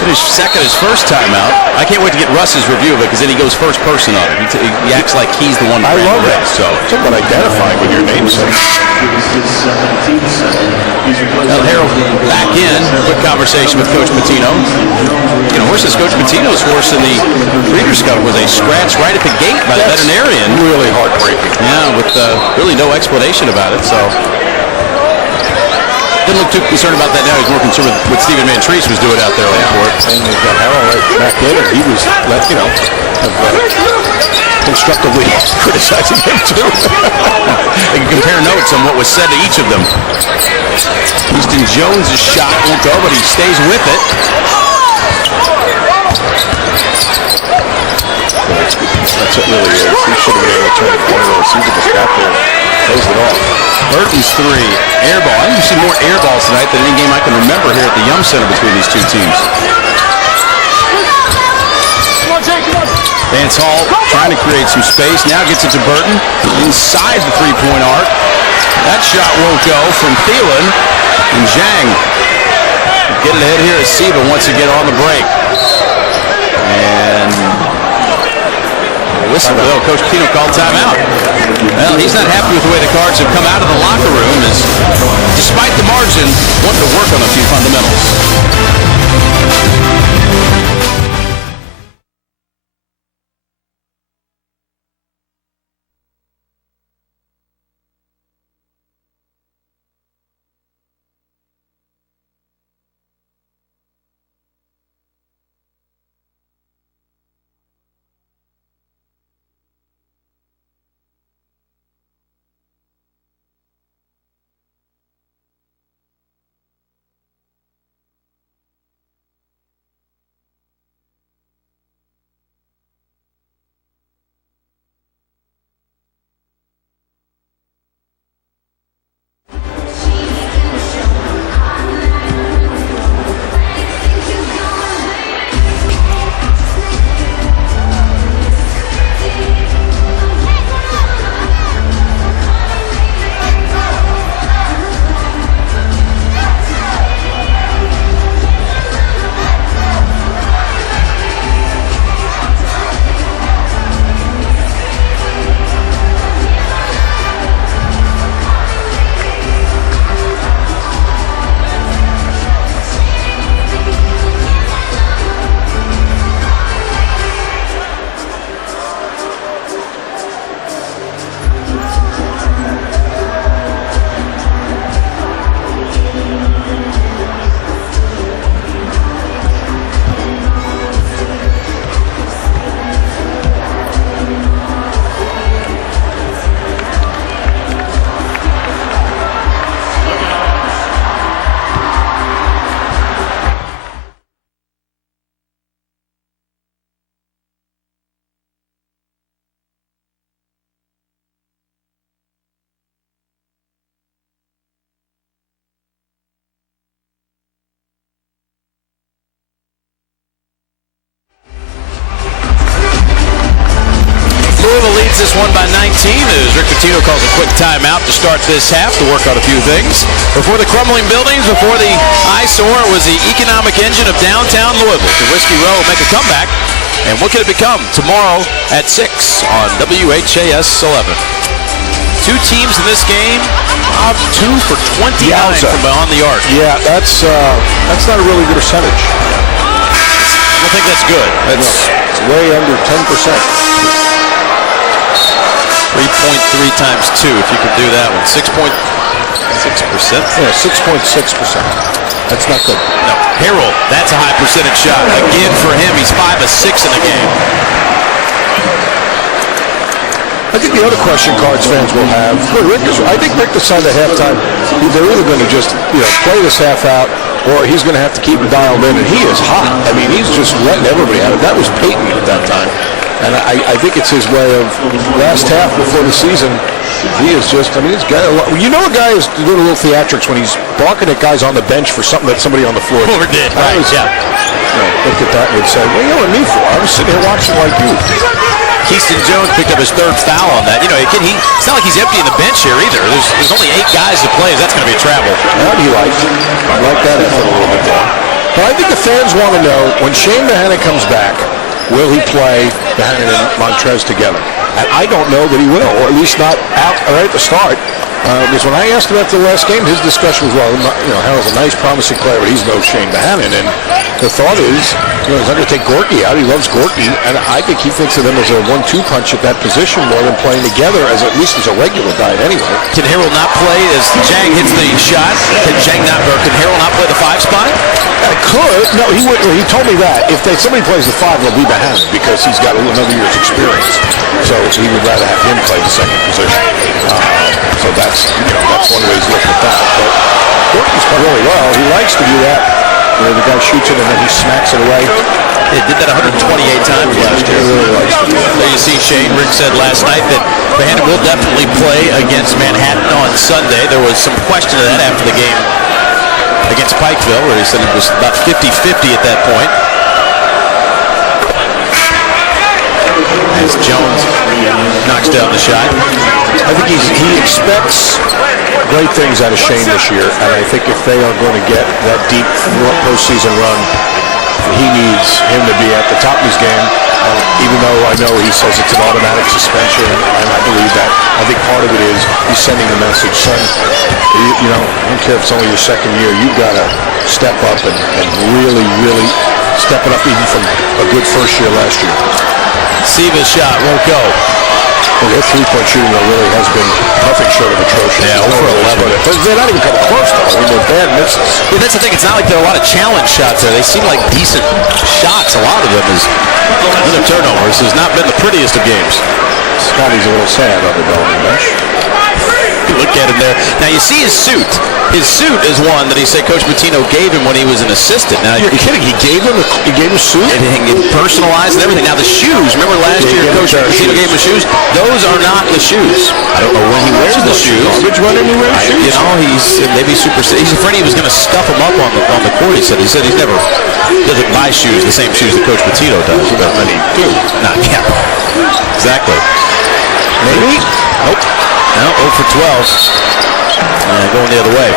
Finished second his first time out. I can't wait to get Russ's review of it because then he goes first person on it. He acts like he's the one. I love that. So something identifying with your namesake. Well, Harold back in. Quick conversation with Coach Pitino. You know, horses Coach Pitino's horse in the Breeders' Cup was a scratch right at the gate by the veterinarian. Really heartbreaking. Yeah, with really no explanation about it. So. Didn't look too concerned about that now. He's more concerned with what Stephen Mantrese was doing out there on the court. And they've got Harold right back in, and he was, constructively criticizing him too. They can compare notes on what was said to each of them. Houston Jones' shot won't go, but he stays with it. That's it really is. He should have been able to turn the corner of the season. Just got there. Closed it off. Burton's three. Air ball. I think we've seen more air balls tonight than any game I can remember here at the Yum Center between these two teams. Vance Hall trying to create some space. Now gets it to Burton. Inside the three-point arc. That shot won't go from Thielen. And Zhang. Get it ahead here as Siva once again on the break. And whistle. Well, Coach Pitino called timeout. Well, he's not happy with the way the Cards have come out of the locker room, as despite the margin, wanting to work on a few fundamentals. this one by 19 as Rick Pitino calls a quick timeout to start this half to work on a few things. Before the crumbling buildings, before the eyesore, was the economic engine of downtown Louisville. The Whiskey Row will make a comeback. And what can it become tomorrow at 6 on WHAS 11? Two teams in this game, 2 for 29 from beyond the arc. Yeah, that's not a really good percentage. I don't think that's good. It's way under 10%. 3.3 times 2, if you could do that one. 6.6%. Yeah, 6.6%. That's not good. No. Harrell, that's a high percentage shot. Again for him, he's 5 of 6 in the game. I think the other question Cards fans will have, I think Rick decided at halftime they're either going to just play this half out or he's going to have to keep him dialed in, and he is hot. I mean, he's just letting everybody have it. That was Peyton at that time. And I think it's his way of last half before the season. He is just, he's got a lot. You know, a guy is doing a little theatrics when he's barking at guys on the bench for something that somebody on the floor did. Right, yeah. Look at that and would say, what are you yelling at me for? I was sitting here watching like you. Keyston Jones picked up his 3rd foul on that. Again, it's not like he's emptying the bench here either. There's only 8 guys to play. That's going to be a travel. Well, he liked it. I like that effort a little bit there. But I think the fans want to know, when Shane Mahanna comes back, will he play Mahanna and Montrez together? And I don't know that he will, or at least not out right at the start. Because when I asked him after the last game, his discussion was, well, Harold's a nice, promising player, but he's no Shane Mahanna. And the thought is, he's not going to take Gorky out. He loves Gorky, and I think he thinks of them as a 1-2 punch at that position more than playing together, at least as a regular guy anyway. Can Harold not play as Jang hits the shot? Can Harold not play the 5 spot? Could. No, he would. He told me that if somebody plays the 5, they'll be behind because he's got another year's experience. So he would rather have him play the second position. So that's one way he's looking at that. But Gorky's playing really well. He likes to do that. The guy shoots it and then he smacks it away. He did that 128 times last year. Really likes to do that. There you see Shane. Rick said last night that Mahanna will definitely play against Manhattan on Sunday. There was some question of that after the game against Pikeville, where he said it was about 50-50 at that point. As Jones knocks down the shot. I think he expects great things out of Shane this year, and I think if they are going to get that deep postseason run, he needs him to be at the top of his game. Even though I know he says it's an automatic suspension, and I believe that. I think part of it is he's sending the message, son, I don't care if it's only your second year, you've got to step up and really, really step it up even from a good first year last year. Siva's shot won't go. Well, their three-point shooting really has been nothing short of atrocious. Yeah, over 11. They're not even coming close, though. They're bad misses. Yeah, that's the thing. It's not like there are a lot of challenge shots there. They seem like decent shots. A lot of them is the turnovers. Has not been the prettiest of games. Scotty's a little sad on the Bellarmine bench. Look at him there. Now you see his suit. His suit is one that he said Coach Pitino gave him when he was an assistant. Now you're kidding? He gave him a suit? And personalized and everything. Now the shoes. Remember last year Coach Pitino gave him shoes? Those are not the shoes. I don't know when he wears the shoes. Garbage when he wears shoes? He's maybe he's afraid he was going to stuff them up on the court. He said he's never doesn't buy shoes the same shoes that Coach Pitino does. But many do. Not yet. Exactly. Maybe. Nope. No, 0 for 12. Going the other way.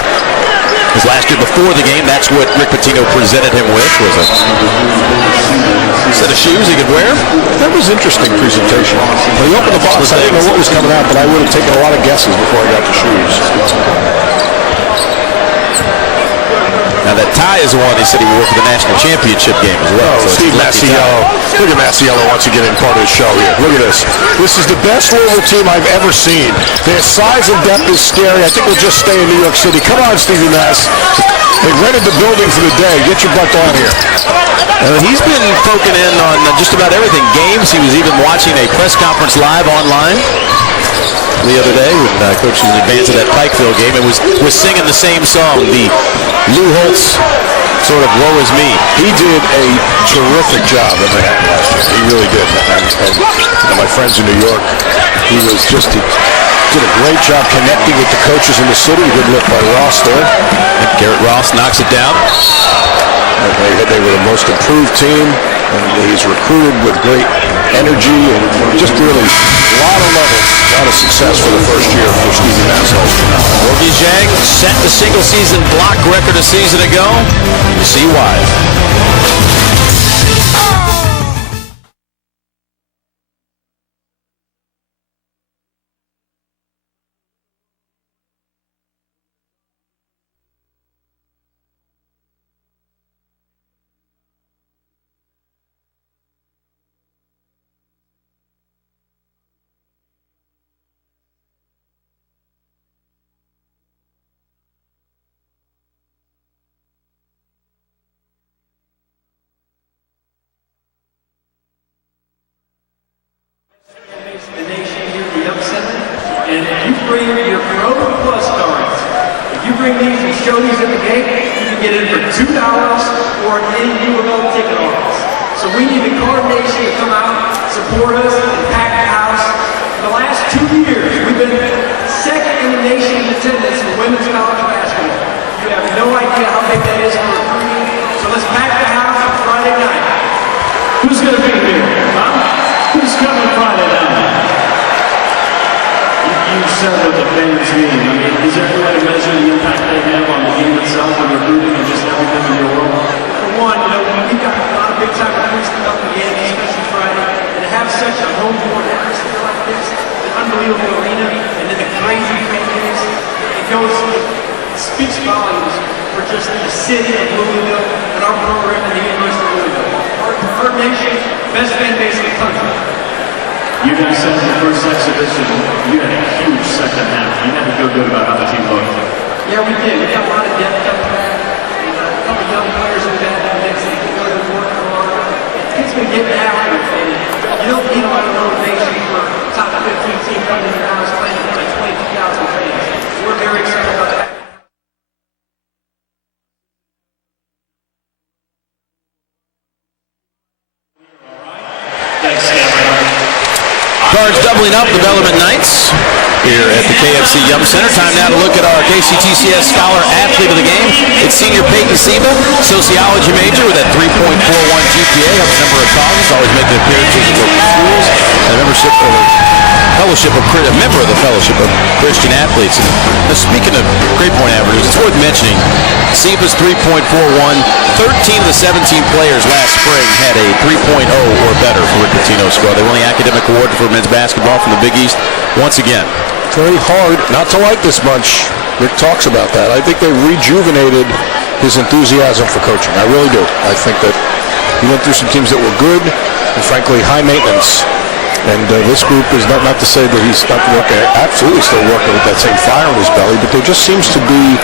Because last year before the game, that's what Rick Pitino presented him with, was a set of shoes he could wear. That was interesting presentation. When he opened the box, I didn't know what was coming out, but I would have taken a lot of guesses before I got the shoes. Now that tie is the one he said he wore for the national championship game as well. Oh, Steve Masiello. Look at Masiello once again in part of the show here. Look at this. This is the best Louisville team I've ever seen. Their size and depth is scary. I think we'll just stay in New York City. Come on, Stevie Mass. They rented the building for the day. Get your butt on here. He's been poking in on just about everything. Games. He was even watching a press conference live online the other day when Coach was in advance of that Pikeville game and was singing the same song, the Lou Holtz sort of woe is me. He did a terrific job in Manhattan last year. He really did. And my friends in New York, he did a great job connecting with the coaches in the city. Good look by Ross there. And Garrett Ross knocks it down. They were the most improved team. And he's recruited with great energy and just really a lot of levels, a lot of success for the first year for Stevie Massel. Gorky Zhang set the single-season block record a season ago. You see why. The nation here at the Yum Center, and if you bring your Pro Plus cards, if you bring these and show these at the gate, you can get in for $2 or any UFL ticket offers. So we need the Card Nation to come out, support us, and pack the house. For the last 2 years, we've been second in the nation in attendance for women's college basketball. You have no idea how big that is for recruiting. So let's pack the house on Friday night. Who's going to be here? Huh? Who's coming Friday night? You said what the fans mean. I mean, is there any way to measure the impact they have on the game itself and recruiting and just everything in your world? For one, we've got a lot of big-time recruits coming up in the game, especially Friday, and to have such a home court atmosphere like this, an unbelievable arena, and then the crazy fan base, it speaks volumes for just the city of Louisville and our program at the University of Louisville. Our nation, best fan base in the country. You guys said in the first exhibition, you had a huge second half. You had to feel good about how the team looked. Yeah, we did. We got a lot of depth up there. And a couple young players we've had in the mix that can really work hard. Kids been getting after it. And you don't need a lot of motivation for top 15 team coming in your house playing in front of 22,000 fans. We're very excited about that. Cards doubling up the Bellarmine Knights here at the KFC Yum Center. Time now to look at our KCTCS Scholar Athlete of the Game. It's senior Peyton Seba, sociology major with a 3.41 GPA, helps a number of causes, always making appearances at local schools, and a member of the Fellowship of Christian Athletes. And speaking of grade point averages, it's worth mentioning Seba's 3.41, 13 of the 17 players last spring had a 3.0 or better for Rick Pitino's squad. They won the academic award for men's basketball from the Big East once again. Very hard not to like this bunch. Rick talks about that. I think they rejuvenated his enthusiasm for coaching. I really do. I think that he went through some teams that were good and frankly high maintenance. And this group is not to say that he's not working, absolutely still working with that same fire in his belly, but there just seems to be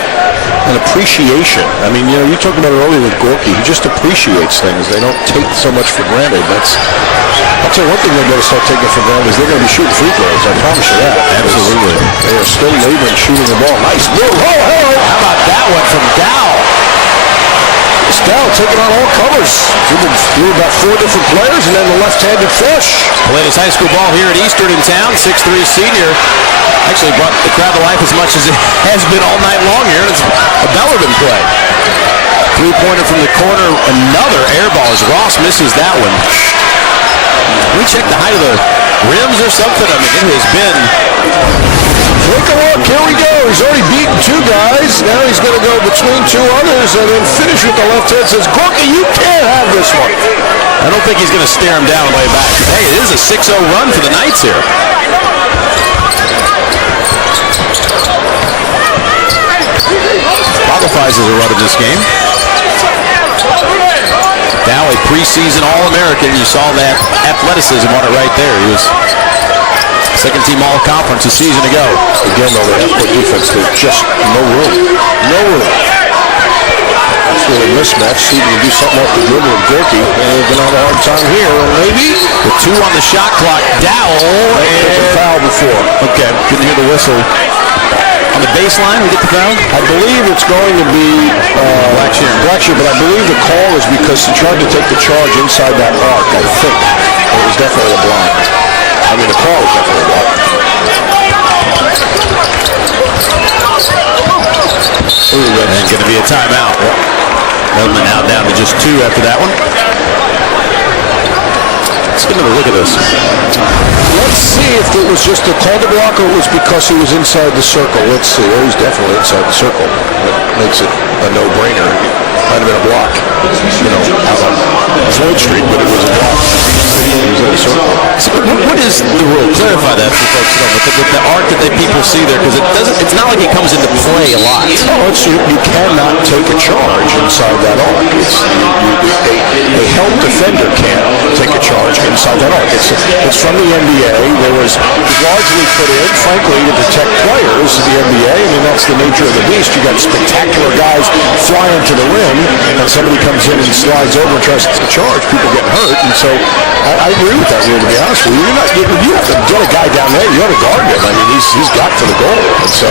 an appreciation. I mean, you talked about it earlier with Gorky. He just appreciates things. They don't take so much for granted. I'll tell you one thing they're going to start taking for granted is they're going to be shooting free throws. I promise you that. Absolutely. They are still laboring shooting the ball. Nice move. Oh, hello. How about that one from Dowe? Dowe taking on all comers. Threw about 4 different players and then the left-handed flush. Played his high school ball here at Eastern in town. 6'3" senior. Actually brought the crowd to life as much as it has been all night long here. It's a Bellarmine play. Three-pointer from the corner. Another air ball as Ross misses that one. Can we check the height of the rims or something? I mean, it has been... Take a look. Here we go. He's already beaten 2 guys. Now he's going to go between 2 others and then finish with the left hand. Says, Gorky, you can't have this one. I don't think he's going to stare him down way back. Hey, it is a 6-0 run for the Knights here. Qualifies as a run of this game. Dowe, a preseason All-American. You saw that athleticism on it right there. He was second-team All-Conference a season ago. Again, though, the F-court defense, there's just no room. No room. It's really a mismatch. See if you can do something off the dribble with Gorky. They've been on a hard time here. Maybe. With 2 on the shot clock. Dowe. There's a foul before. Okay, didn't hear the whistle. On the baseline, we get the foul? I believe it's going to be Blackshear, but I believe the call is because he tried to take the charge inside that arc, I think. It was definitely a block. I mean, the call was definitely a block. And going to be a timeout. Bellarmine now down to just 2 after that one. Let's get another look at this. Let's see if it was just a call to block or it was because he was inside the circle. Let's see. Oh, he's definitely inside the circle. That makes it a no-brainer. Might have been a block, out on Floyd Street, but it was a block. He was in the circle. So what is the rule? Clarify that for folks at home. With the arc that people see there, because it's not like it comes into play a lot. Oh, you cannot take a charge inside that arc. A help defender can't take a charge inside that arc. It's from the NBA. It was largely put in, frankly, to protect players of the NBA. I mean, that's the nature of the beast. You got spectacular guys flying to the rim, and somebody comes in and slides over and tries to take a charge. People get hurt, and so I agree with that rule, to be honest with you. You have to get a guy down there. You have to guard him. I mean, he's got to the goal, and so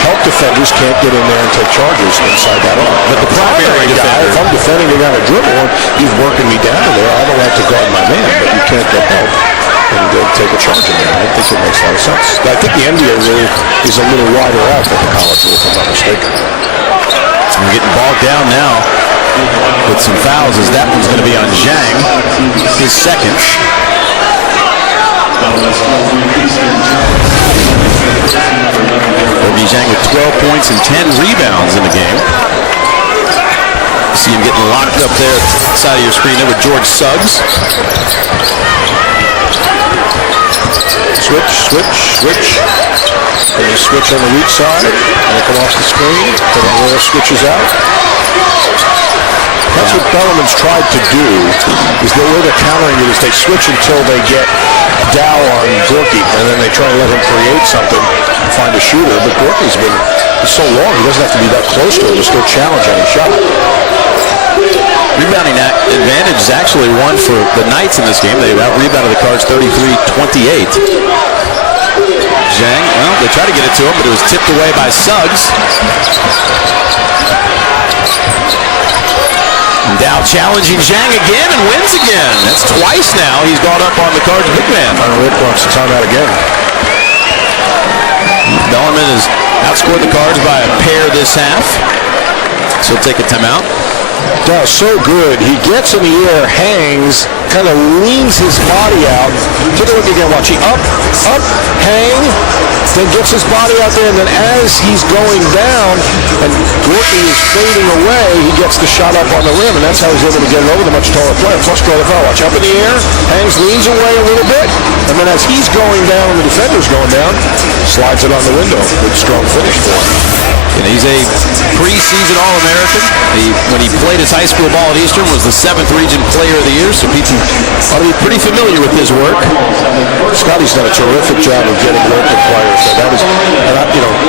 help defenders can't get in there and take charges inside that arc. But the primary guy, if I'm defending a guy to dribble him, he's working me down there. I don't have to guard my man, but you can't get help and take a charge in there. I think it makes a lot of sense. I think the NBA rule is a little wider out than the college rule, if I'm not mistaken. We're getting bogged down now with some fouls, as that one's going to be on Zhang, his second. Obi Zhang with 12 points and 10 rebounds in the game. See him getting locked up there at the side of your screen there with George Suggs. Switch. There's a switch on the weak side, and they come off the screen. Then the switches out. That's what Bellarmine's tried to do, is the way they're countering it is they switch until they get Dowe on Gorky, and then they try and let him create something and find a shooter. But Gorky's been so long, he doesn't have to be that close to him to still challenge any shot. Rebounding advantage is actually one for the Knights in this game. They out-rebounded the Cards 33-28. Zhang, well, they tried to get it to him, but it was tipped away by Suggs. And Dowe challenging Zhang again and wins again. That's twice now he's gone up on the Cards big man. Rick wants to time out again. Bellarmine has outscored the Cards by a pair this half. So he'll take a timeout. Dowe, so good. He gets in the air, hangs, kind of leans his body out. Take a look again. Watch. He up, hang, then gets his body out there, and then as he's going down and Gorky is fading away, he gets the shot up on the rim, and that's how he's able to get it over the much taller player. Plus draw the foul. Watch, up in the air, hangs, leans away a little bit, and then as he's going down and the defender's going down, slides it on the window. Good strong finish for him. And he's a preseason All-American. When he played his high school ball at Eastern, was the 7th Region Player of the Year, so people ought to be pretty familiar with his work. Scotty's done a terrific job of getting local players. So that is, and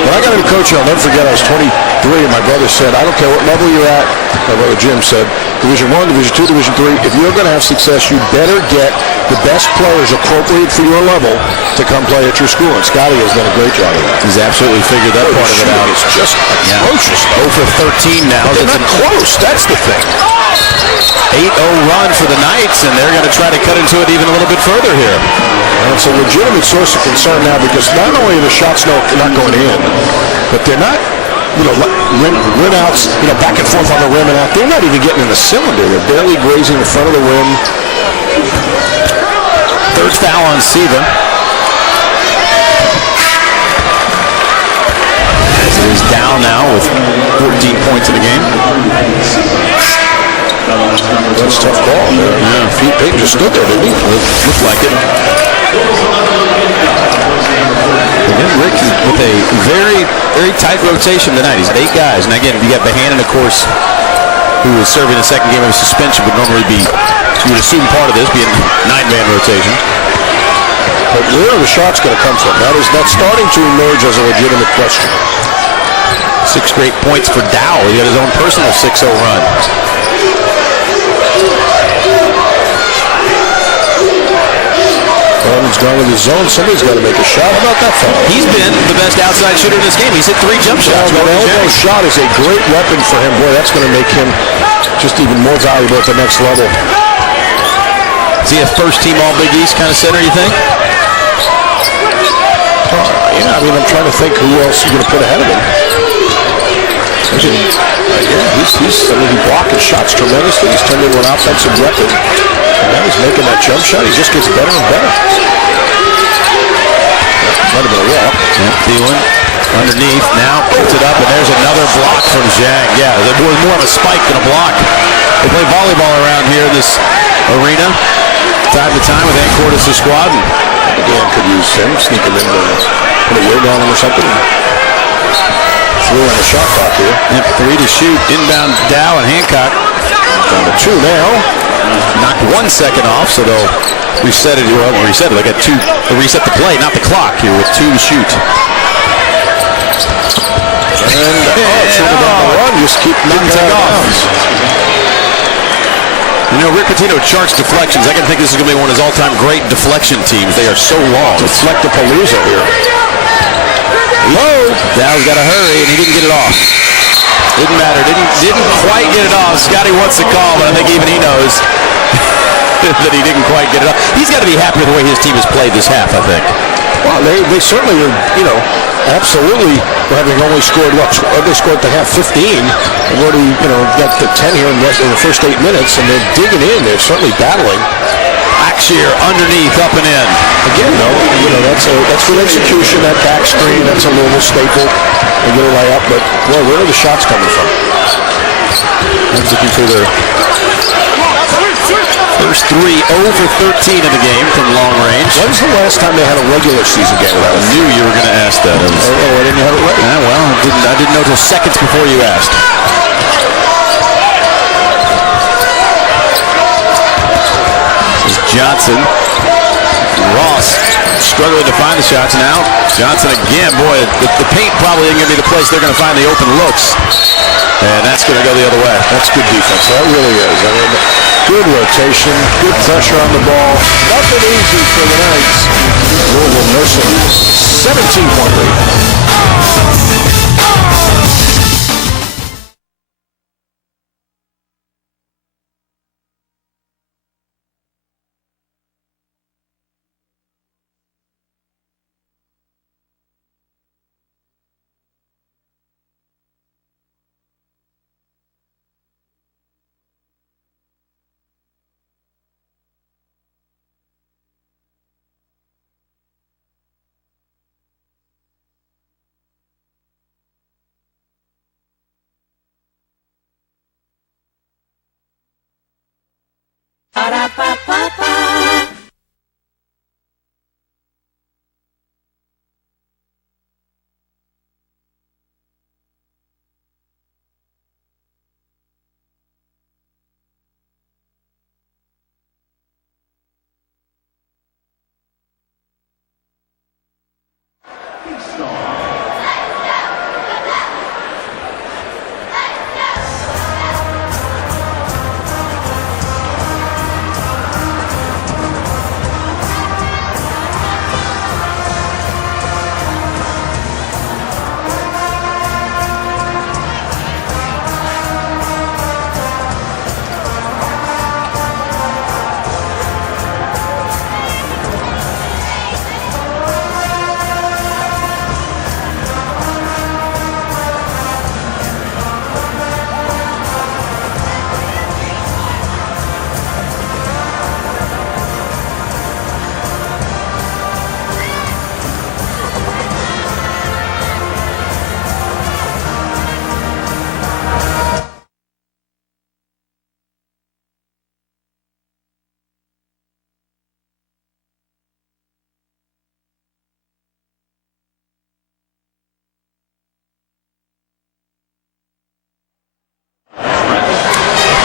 when I got into coaching, I'll never forget, I was 23, and my brother said, I don't care what level you're at. My brother Jim said, Division I, Division II, Division III, if you're going to have success, you better get the best players appropriate for your level to come play at your school. And Scotty has done a great job of that. He's absolutely figured that part of it out. It's just atrocious. 0 for 13 now. They're not close. That's the thing. 8-0 run for the Knights, and they're going to try to cut into it even a little bit further here. And it's a legitimate source of concern now, because not only are the shots not going in, but they're not, rim outs, back and forth on the rim and out. They're not even getting in the cylinder. They're barely grazing the front of the rim. Third foul on Siva. As it is down now with 14 points in the game. That's a tough call. Yeah. Pete Payton just stood there, didn't he? Looked like it. Again, Rick is with a very, very tight rotation tonight. He's 8 guys. And again, you got Bohannon, of course, who is serving a second game of suspension, would normally be, you would assume, part of this, being a 9-man rotation. But where are the shots going to come from? That's starting to emerge as a legitimate question. 6 straight points for Dowe. He got his own personal 6-0 run. Bellarmine's gone to the zone. Somebody's got to make a shot. How about that foul? He's been the best outside shooter in this game. He's hit 3 jump shots. An elbow shot is a great weapon for him. Boy, that's going to make him just even more valuable at the next level. Is he a first-team All-Big East kind of center, you think? Yeah, I'm trying to think who else you're going to put ahead of him. He's blocking shots tremendously. He's turned into an offensive weapon. And now he's making that jump shot. He just gets better and better. Might have been a walk. Yeah, Thielen underneath. Now puts it up, and there's another block from Zhang. Yeah, it was more of a spike than a block. They play volleyball around here in this arena time to time with Ann Cordes' squad. Again, could use him, sneak him in, put a wig on him or something. Threw in the shot clock here. Yep, 3 to shoot. Inbound Dowe and Hancock. Down to 2 now. Knocked 1 second off, so they'll reset it. Well, reset it. They got 2. They'll reset the play, not the clock here with 2 to shoot. And shooting down the run, just keep knocking it off. You know, Rick Pitino charts deflections. I can think this is going to be one of his all-time great deflection teams. They are so long. Deflect-a-palooza here. Low. Dow's got to hurry, and he didn't get it off. Didn't matter. Didn't quite get it off. Scotty wants to call, but I think even he knows that he didn't quite get it off. He's got to be happy with the way his team has played this half, I think. Well, they certainly are, absolutely having only scored, they scored at the half 15. They've already, got the 10 here in the first 8 minutes, and they're digging in. They're certainly battling. Axeer underneath, up and in. Again, though, that's good execution, that back screen, that's a Louisville staple. They get a layup, but, boy, where are the shots coming from? I was looking for the first 3, 0 for 13 in the game from long range. When's the last time they had a regular season game without I knew you were going to ask that. I didn't have it right. Well, I didn't know until seconds before you asked. This is Johnson. Ross struggling to find the shots now. Johnson again. Boy, the paint probably isn't going to be the place they're going to find the open looks. And that's going to go the other way. That's good defense. That really is. I mean, good rotation, good pressure on the ball. Nothing easy for the Knights. Louisville nursing 17-point lead.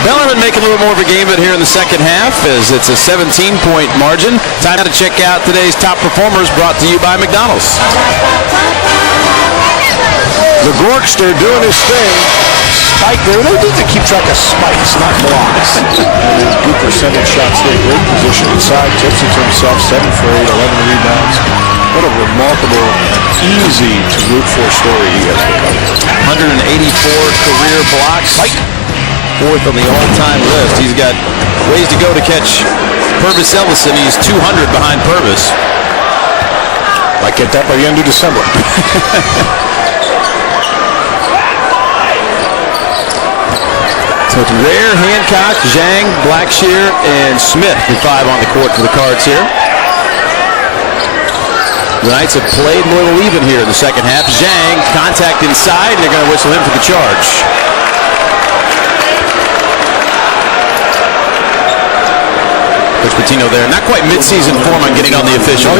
Bellarmine making a little more of a game of it here in the second half as it's a 17-point margin. Time to check out today's top performers brought to you by McDonald's. The Gorkster doing his thing. Spike there. They need to keep track of spikes, not blocks. Good percentage shots there. Great position inside. Tips it to himself. 7 for 8, 11 rebounds. What a remarkable, easy to root for story he has become. 184 career blocks. Spike. 4th on the all-time list. He's got ways to go to catch Purvis Ellison. He's 200 behind Purvis. Might get that by the end of December. With Ware, Hancock, Zhang, Blackshear, and Smith, the 5 on the court for the Cards here. The Knights have played more than even here in the second half. Zhang, contact inside, and they're going to whistle him for the charge. Coach Patino there, not quite mid-season form on getting on the official.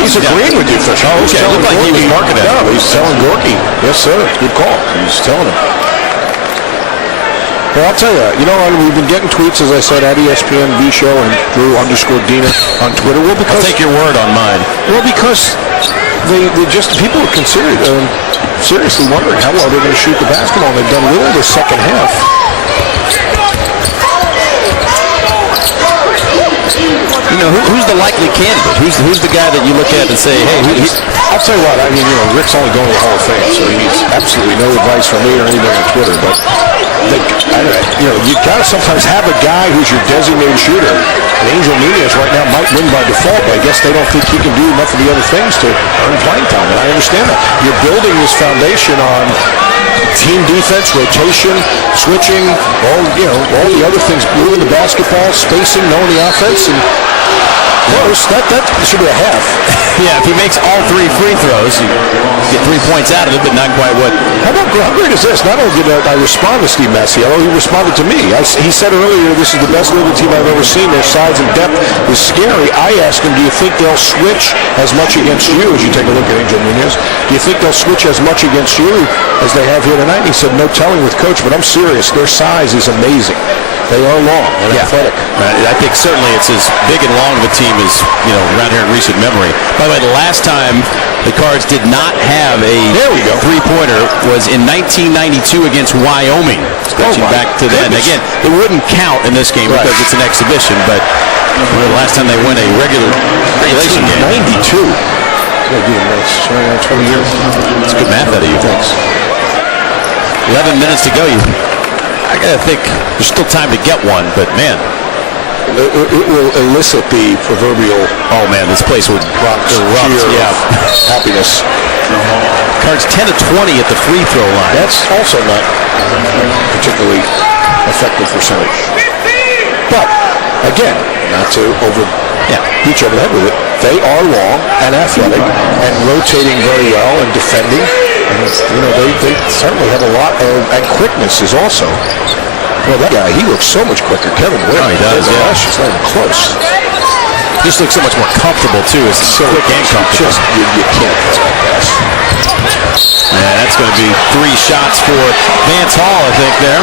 He's agreeing with the official. Oh, okay. It looked like he was marking it. No, he's telling Gorky. Yes, sir. Good call. He's telling him. Well, I'll tell you, we've been getting tweets, as I said, at ESPN V Show and Drew_Dina on Twitter. Well, because I'll take your word on mine. Well, because they just people are considered seriously wondering how well they're going to shoot the basketball. And they've done little the second half. Who's the likely candidate? Who's the guy that you look at and say, hey, I'll tell you what. I mean, Rick's only going to the Hall of Fame, so he needs absolutely no advice from me or anything on Twitter. But you got to sometimes have a guy who's your designated shooter. And Angel Nunez right now might win by default, but I guess they don't think he can do enough of the other things to earn playing time. And I understand that. You're building this foundation on team defense, rotation, switching, all the other things, moving the basketball, spacing, knowing the offense, and close. That should be a half. Yeah, if he makes all 3 free throws, you get 3 points out of it, but not quite what. How great is this? Not only did I respond to Steve Masiello, he responded to me. He said earlier, this is the best Louisville team I've ever seen. Their size and depth is scary. I asked him, do you think they'll switch as much against you as you take a look at Angel Nunez? Do you think they'll switch as much against you as they have here tonight? And he said, no telling with Coach, but I'm serious. Their size is amazing. They are long and athletic. I think certainly it's as big and long of a team as, around here in recent memory. By the way, the last time the Cards did not have a three-pointer was in 1992 against Wyoming. Stretching back to then. Again, it wouldn't count in this game because it's an exhibition, but the last time they won a regulation game. 92. Yeah, 20 years. It's good math out of you. Thanks. 11 minutes to go. I gotta think there's still time to get one, but man, it will elicit the proverbial. Oh man, this place would erupt. Yeah, happiness. Cards 10 of 20 at the free throw line. That's also not particularly effective percentage. But again, not to beat you over the head with it. They are long and athletic and rotating very well and defending. And they certainly have a lot of, and quickness is also. Well, that guy, he looks so much quicker. Kevin Ware. Oh, he does, yeah. It's not even close. Just looks so much more comfortable, too. It's so quick and comfortable. You can't play that pass. Yeah, that's going to be 3 shots for Vance Hall, I think, there.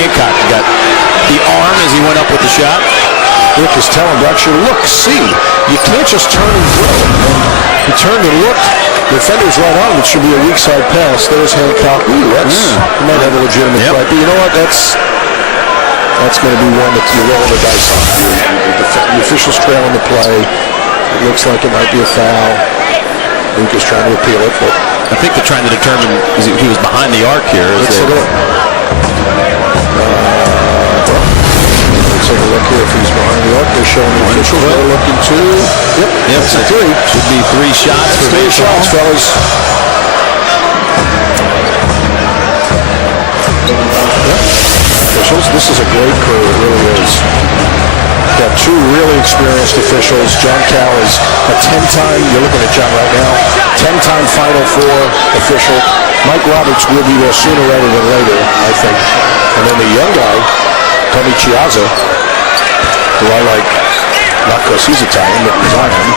Hancock got the arm as he went up with the shot. Rick is telling Blackshear, look, see, you can't just turn and throw. He turned and looked. The defender's right on. It should be a weak side pass. There's Hancock. Ooh, he might have a legitimate threat. But you know what? That's going to be one that you're rolling the dice on. The officials trailing the play. It looks like it might be a foul. Luke is trying to appeal it, but I think they're trying to determine if he was behind the arc here. Let's take a look. Take a look here if he's behind the arc. They're showing the officials. They're looking too. Yep. That's a 3. Should be 3 shots for 3 shots, fellas. Yep. Officials. This is a great crew. It really is. Got 2 really experienced officials. John Cal is a 10-time. You're looking at John right now. 10-time Final Four official. Mike Roberts will be there sooner rather than later, I think. And then the young guy, Tony Chiazza, who I like, not because he's Italian, but because I am.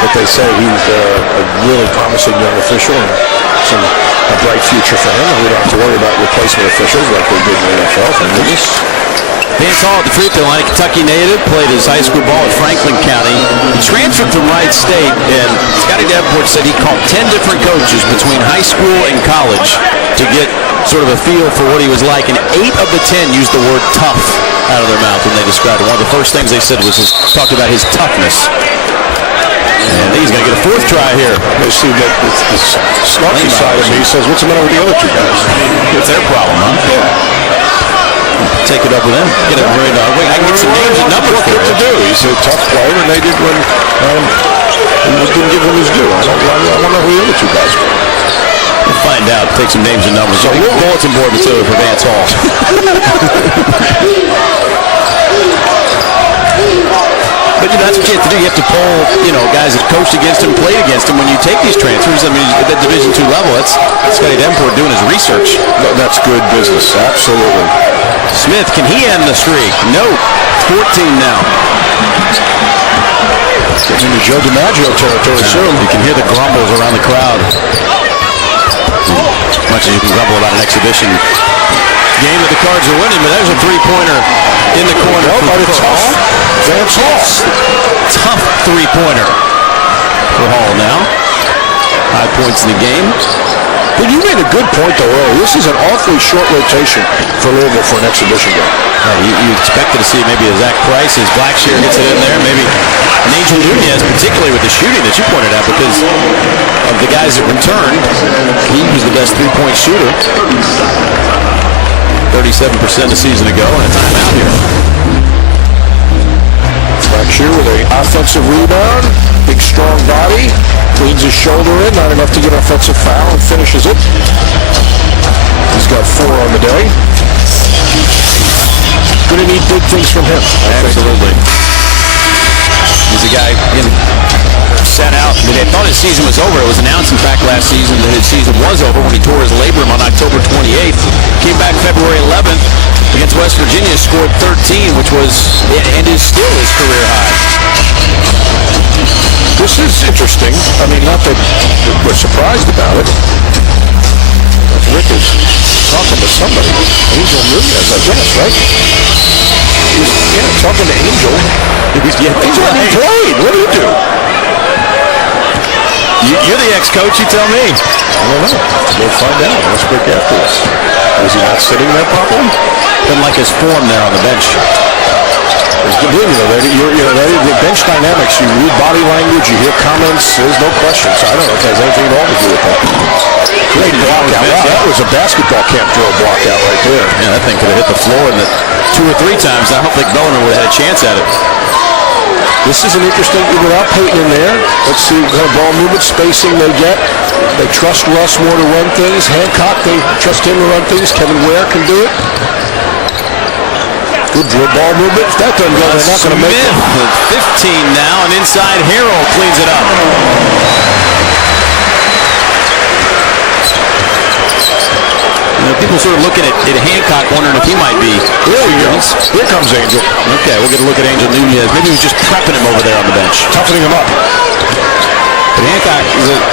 But they say he's a really promising young official and a bright future for him. And we don't have to worry about replacement officials like we did in the NFL. Thank goodness. Vance Hall at the free throw line, a Kentucky native, played his high school ball at Franklin County. He transferred from Wright State, and Scotty Davenport said he called 10 different coaches between high school and college to get sort of a feel for what he was like, and 8 of the 10 used the word tough out of their mouth when they described it. One of the first things they said was talked about his toughness. And he's going to get a 4th try here. You see that the snarky side of me says, what's the matter with the other 2 guys? It's their problem, huh? Yeah. Take it up with him. Get it right on. I can get some names and numbers for him. To do. He's a tough player, and they did when he didn't give him his due. I don't know who the other 2 guys were. We'll find out. Take some names and numbers. So we'll bulletin board material for Vance Hall. But that's what you have to do. You have to poll, guys that coached against him, played against him. When you take these transfers, I mean, at that Division II level, that's Scotty Davenport doing his research. That's good business. Absolutely. Smith, can he end the streak? No. 14 now. Gets into Joe DiMaggio territory soon. You can hear the grumbles around the crowd. As much as you can grumble about an exhibition game that the Cards are winning, but there's a three-pointer in the corner. Vance Hall. Tough three-pointer for Hall now. 5 points in the game. But you made a good point, though, earlier. This is an awfully short rotation for Louisville for an exhibition game. You expected to see maybe a Zach Price as Blackshear gets it in there, maybe an Angel Nunez, particularly with the shooting that you pointed out, because of the guys that returned. He was the best three-point shooter. 37% a season ago, and a timeout here. Blackshear with an offensive rebound, big strong body, cleans his shoulder in, not enough to get an offensive foul, and finishes it. He's got 4 on the day. Going to need big things from him. Absolutely. He's a guy sat out. I mean, they thought his season was over. It was announced, in fact, last season that his season was over when he tore his labrum on October 28th. Came back February 11th against West Virginia, scored 13, which was, and is still his career high. This is interesting. I mean, not that we're surprised about it. Rick is talking to somebody. Angel Nunez, I guess, right? He's, talking to Angel. Angel hasn't played. What do you do? You're the ex-coach, you tell me. I don't know. We'll find out. Let's break after this. Was he not sitting there properly? Didn't like his form there on the bench. The bench dynamics, you read body language, you hear comments, there's no question. So I don't know if it has anything at all to do with that. Great block out. Wow, that was a basketball camp drill block out right there. Yeah, that thing could have hit the floor 2 or 3 times. I don't think Bellarmine would have had a chance at it. This is an interesting, without Peyton in there, let's see what kind of ball movement spacing they get. They trust Russ more to run things. Hancock, they trust him to run things. Kevin Ware can do it. Good drill ball movement. If that doesn't go, they're not going to make it. With 15 now, and inside Harrell cleans it up. People sort of looking at Hancock, wondering if he might be. There he goes. Here comes Angel. Okay, we'll get a look at Angel Nunez. Maybe he was just prepping him over there on the bench. Toughening him up. But Hancock,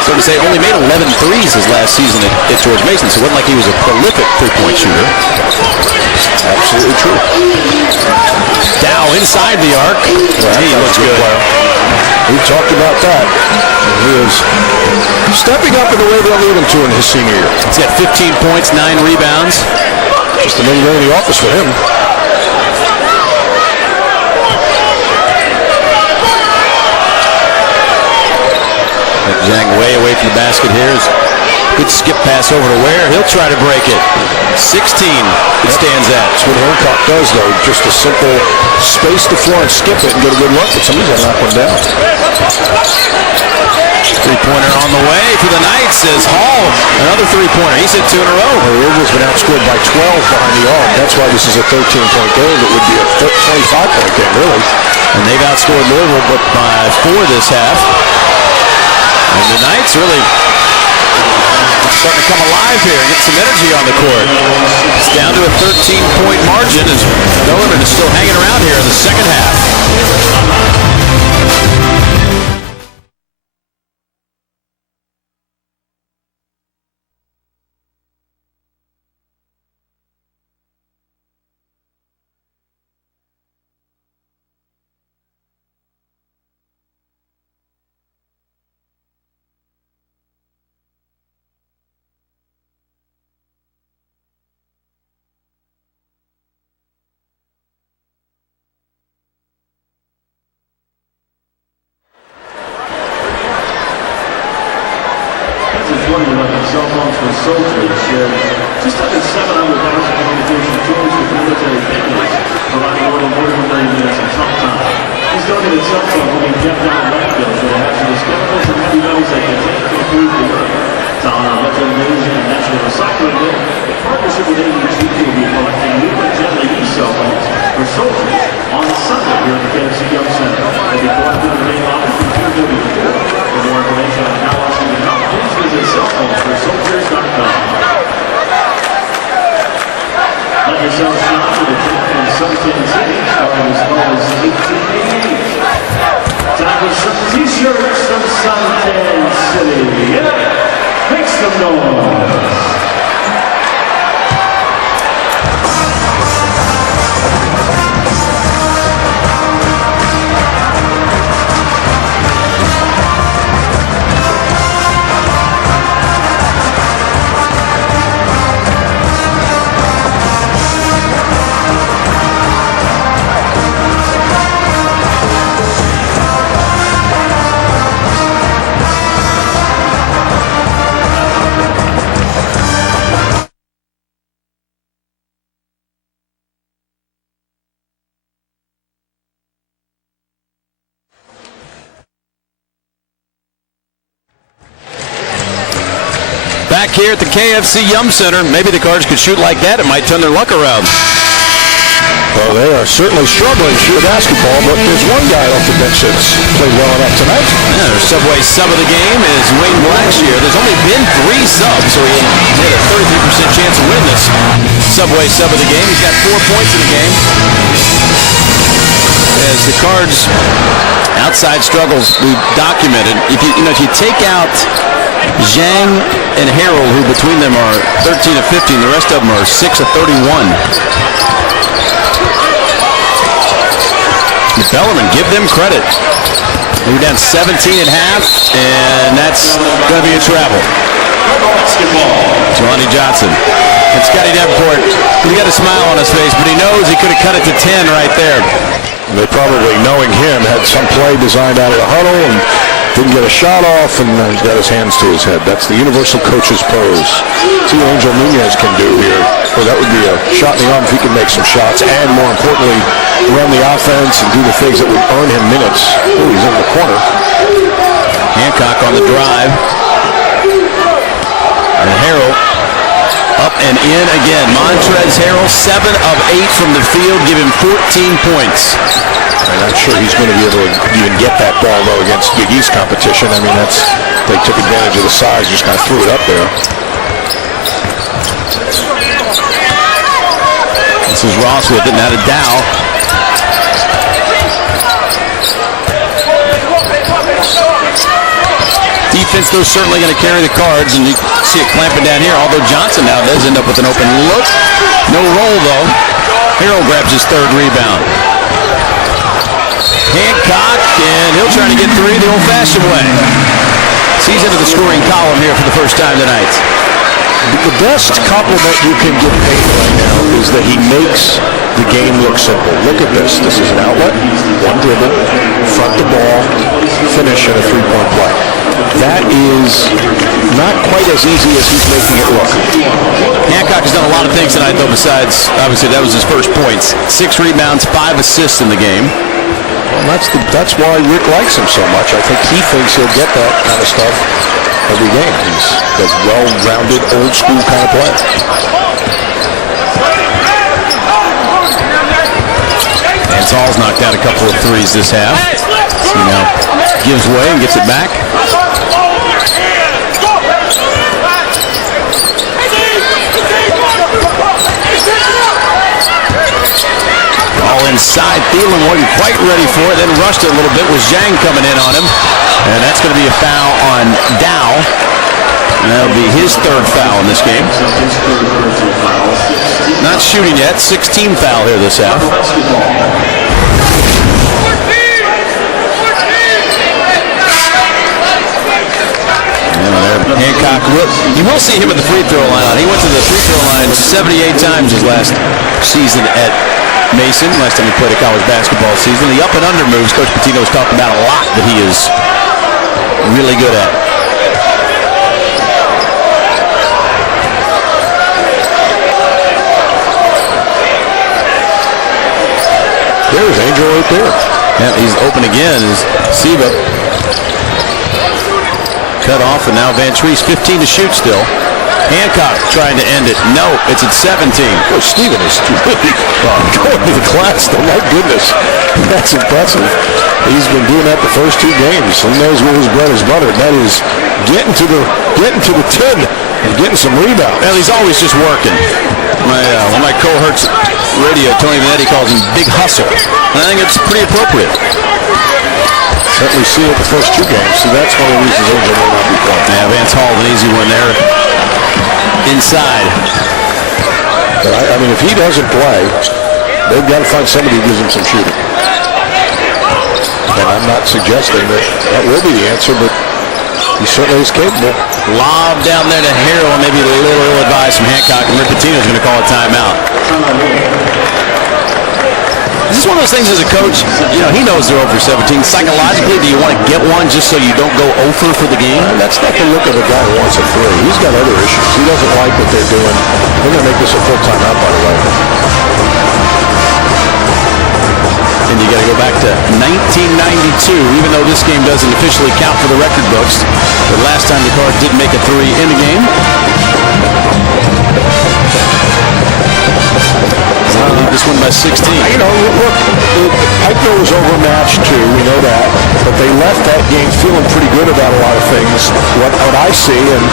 so to say, only made 11 threes his last season at George Mason, so it wasn't like he was a prolific three-point shooter. Absolutely true. Dowe inside the arc. He looks good. We talked about that. He is stepping up in the way they'll need him to in his senior year. He's got 15 points, 9 rebounds. Just another day in the office for him. Zhang way away from the basket here. Good skip pass over to Ware. He'll try to break it. 16 it stands at. That's what Hancock does, though. Just a simple space the floor and skip it and get a good look. But somebody's going to knock one down. Three-pointer on the way for the Knights as Hall. Another three-pointer. He's hit 2 in a row. Louisville's been outscored by 12 behind the arc. That's why this is a 13-point game. It would be a 25-point game, really. And they've outscored Louisville but by 4 this half. And the Knights really starting to come alive here and get some energy on the court. It's down to a 13-point margin as Bellarmine is still hanging around here in the second half. Cell phones for soldiers share just under 700,000 communication tools with military families, providing more than 1 million minutes of talk time. These donated cell phones will be kept out of landfills that have hazardous chemicals and heavy metals that can take to improve the earth. To honor veteran days to admit, the partnership with AEG will be collecting new and gently used cell phones for soldiers on Sunday here at the KFC Young Center. They'll be collected in the main office from 2 to 4. For more information on how else you can help, please visit cellphonesforsoldiers.com. Let yourself shine with a tip from Suntan City, starting as low as $18.88. Time for some t-shirts from Suntan City. Yeah, make some noise. Back here at the KFC Yum Center, maybe the Cards could shoot like that. It might turn their luck around. Well, they are certainly struggling to shoot basketball, but there's one guy off the bench that's played well enough tonight. Yeah, their Subway sub of the game is Wayne Blackshear. There's only been 3 subs, so he had a 33% chance to win this Subway sub of the game. He's got 4 points in the game. As the Cards' outside struggles we've documented, if you take out Zhang and Harrell, who between them are 13 of 15, the rest of them are 6 of 31. Bellarmine, give them credit. We're down 17 at half, and that's going to be a travel. Jelani Johnson and Scotty Davenport. He got a smile on his face, but he knows he could have cut it to 10 right there. They probably, knowing him, had some play designed out of the huddle and didn't get a shot off, and he's got his hands to his head. That's the universal coach's pose. See what Angel Nunez can do here. Well, that would be a shot in the arm if he can make some shots, and more importantly, run the offense and do the things that would earn him minutes. Oh, he's in the corner. Hancock on the drive. And Harrell up and in again. Montrez Harrell, 7 of 8 from the field, give him 14 points. I'm not sure he's going to be able to even get that ball, though, against Big East competition. I mean, they took advantage of the size, just kind of threw it up there. This is Ross with it, now to Dowe. Defense, though, certainly going to carry the Cards, and you see it clamping down here, although Johnson now does end up with an open look. No roll, though. Harrell grabs his 3rd rebound. Hancock, and he'll try to get 3 the old-fashioned way. He's into the scoring column here for the first time tonight. The best compliment you can give Payton right now is that he makes the game look simple. Look at this. This is an outlet, one dribble, front the ball, finish, and a 3-point play. That is not quite as easy as he's making it look. Hancock has done a lot of things tonight, though, besides, obviously, that was his first points. 6 rebounds, 5 assists in the game. Well, that's why Rick likes him so much. I think he thinks he'll get that kind of stuff every game. He's a well-rounded, old-school kind of player. And Tall's knocked out a couple of 3s this half. He now gives way and gets it back. All inside, Thielen wasn't quite ready for it, then rushed it a little bit, was Zhang coming in on him. And that's going to be a foul on Dowe. And that'll be his 3rd foul in this game. Not shooting yet, 16 foul here this half. Hancock, you will see him at the free throw line. He went to the free throw line 78 times his last season at Mason, last time he played a college basketball season. The up and under moves Coach Pitino's talked about a lot that he is really good at. There's Angel right there. Yeah, he's open again as Siva cut off, and now Van Treese 15 to shoot still. Hancock trying to end it. No, it's at 17. Boy, Steven is really going to the class, though. My goodness. That's impressive. He's been doing that the first 2 games. He knows what his bread is butter. That is getting to the 10 and getting some rebounds. Well, he's always just working. One of my cohorts radio, Tony Vanetti, calls him Big Hustle. And I think it's pretty appropriate. Certainly see it the first 2 games. So that's one of the reasons Angel may not be playing. Yeah, Vance Hall, an easy one there. Inside. But I mean, if he doesn't play, they've got to find somebody who gives him some shooting. And I'm not suggesting that will be the answer, but he certainly is capable. Lob down there to Harrell, maybe a little advice from Hancock, and Ripatino's going to call a timeout. This is one of those things as a coach, he knows they're over 17. Psychologically, do you want to get one just so you don't go over for the game? That's not the look of a guy who wants a 3. He's got other issues. He doesn't like what they're doing. They're going to make this a full timeout, by the way. And you got to go back to 1992, even though this game doesn't officially count for the record books. The last time the Cards did make a 3 in the game. This one by 16. Look, Pico was overmatched too. We know that, but they left that game feeling pretty good about a lot of things. What I see, and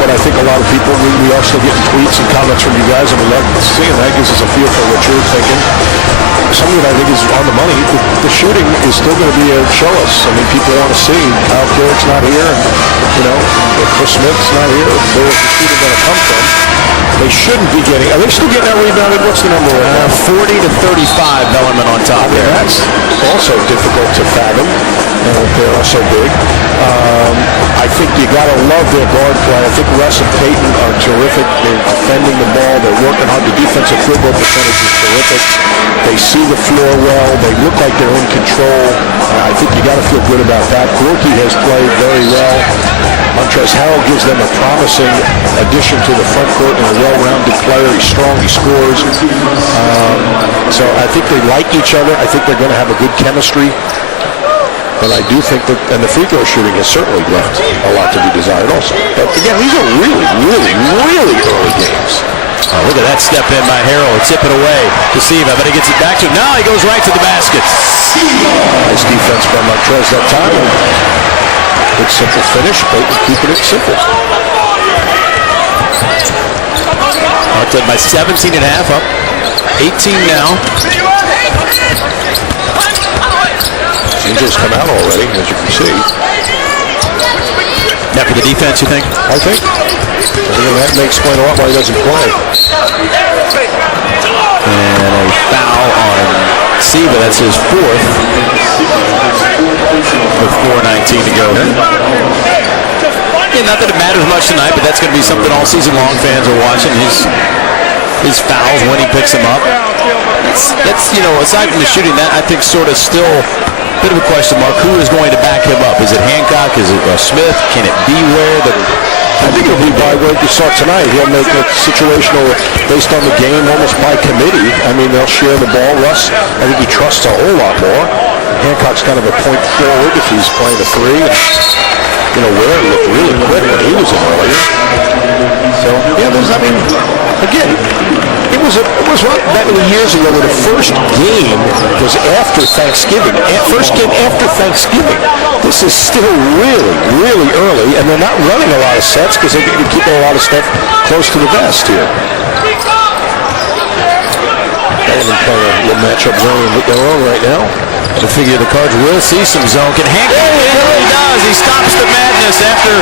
what I think a lot of people, we are still getting tweets and comments from you guys, and we love seeing that. Gives us a feel for what you're thinking. Something that I think is on the money. The shooting is still going to be a show us. I mean, people want to see Kyle Kerrick's not here, and Chris Smith's not here. Where's the shooting going to come from? They shouldn't be getting. Are they still getting that rebounded? What's the number right now? 40 to 35. Bellarmine on top there. That's also difficult to fathom. They're also big. I think you got to love their guard play. I think Russ and Peyton are terrific. They're defending the ball. They're working hard. The defensive field goal percentage is terrific. They see the floor well. They look like they're in control. I think you got to feel good about that. Gorky has played very well. Montrezl Harrell gives them a promising addition to the front court and a well-rounded player. He's strong. He scores. So I think they like each other. I think they're going to have a good chemistry. But I do think that, and the free throw shooting has certainly left a lot to be desired also. But again, these are really, really, really early games. Oh, look at that step in by Harrell. Tip it away to Siva, but he gets it back to him. Now he goes right to the basket. Nice defense by Montrez that time. Good simple finish, but keeping it simple. Martin by 17 and a half, up 18 now. Angels come out already, as you can see. Now for the defense, you think? I think that may explain a lot why he doesn't play. And a foul on Siva. That's his 4th. With 4:19 to go. Yeah, not that it matters much tonight, but that's going to be something all season long fans are watching. His fouls when he picks them up. That's aside from the shooting, that I think sort of still a bit of a question mark. Who is going to back him up? Is it Hancock? Is it Smith? Can it be Ware? I think it'll be by what you saw tonight. He'll make it situational based on the game, almost by committee. I mean, they'll share the ball. Russ, I think he trusts a whole lot more. Hancock's kind of a point forward if he's playing a 3. Ware looked really quick when he was in earlier. So, again, it was that many years ago where the first game was after Thanksgiving. First game after Thanksgiving. This is still really, really early, and they're not running a lot of sets because they're going to keep a lot of stuff close to the vest here. They're playing a little matchup zone with their own right now. I figure the Cards will see some zone. Can Hancock? He really does. He stops the madness after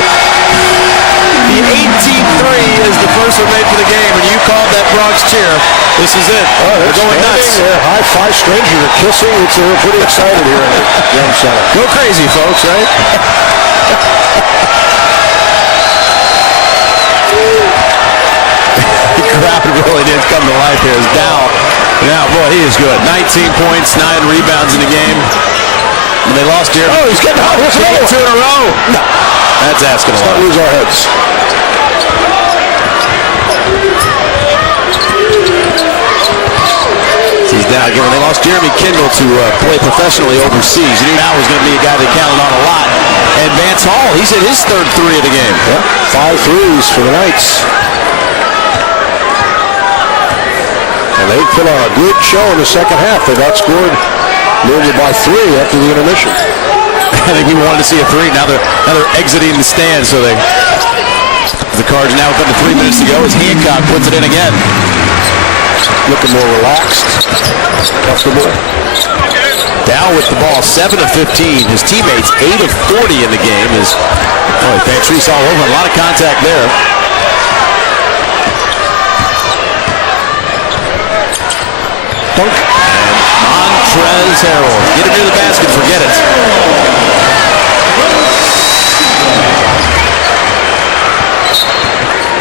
the 18-3 is the first one made for the game, and you called that Bronx cheer. This is it. They're going nuts. High five, strangers are kissing. They're pretty excited here in the Young Center. Go crazy, folks, right? The crowd really did come to life here as Dowe. Now, boy, he is good. 19 points, 9 rebounds in the game. And they lost here. Oh, he's getting hot. Here's another 2 in a row. No. That's asking a lot. Let's not lose our heads. He's down again. When they lost Jeremy Kendall to play professionally overseas, you knew that was going to be a guy they counted on a lot. And Vance Hall, he's hit his third three of the game. Yep, 5 threes for the Knights. And they put on a good show in the second half. They've outscored Louisville by 3 after the intermission. I think he wanted to see a three. Now they're exiting the stand, so the Cards now with under 3 minutes to go as Hancock puts it in again. Looking more relaxed, comfortable. Dowe with the ball, 7 of 15. His teammates, 8 of 40 in the game. Patrice all over. A lot of contact there. Dunk. And Montrezl Harrell. Get him near the basket, forget it.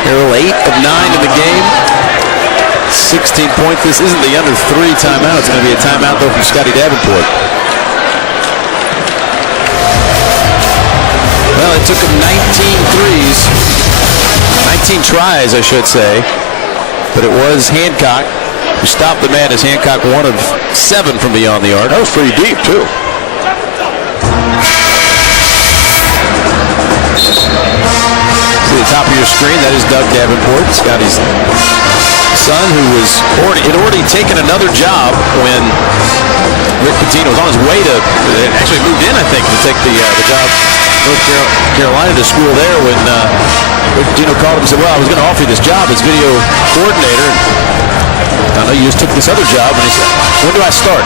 Harrell, 8 of 9 in the game. 16 points. This isn't the under 3 timeout. It's going to be a timeout, though, from Scotty Davenport. Well, it took him 19 threes. 19 tries, I should say. But it was Hancock who stopped the man as Hancock 1 of 7 from beyond the arc. That was pretty deep, too. See the top of your screen, that is Doug Davenport, Scotty's son, who had already taken another job when Rick Pitino was on his way to, actually moved in, I think, to take the job North Carolina to school there when Rick Pitino called him and said, well, I was going to offer you this job as video coordinator. I know you just took this other job. And he said, when do I start?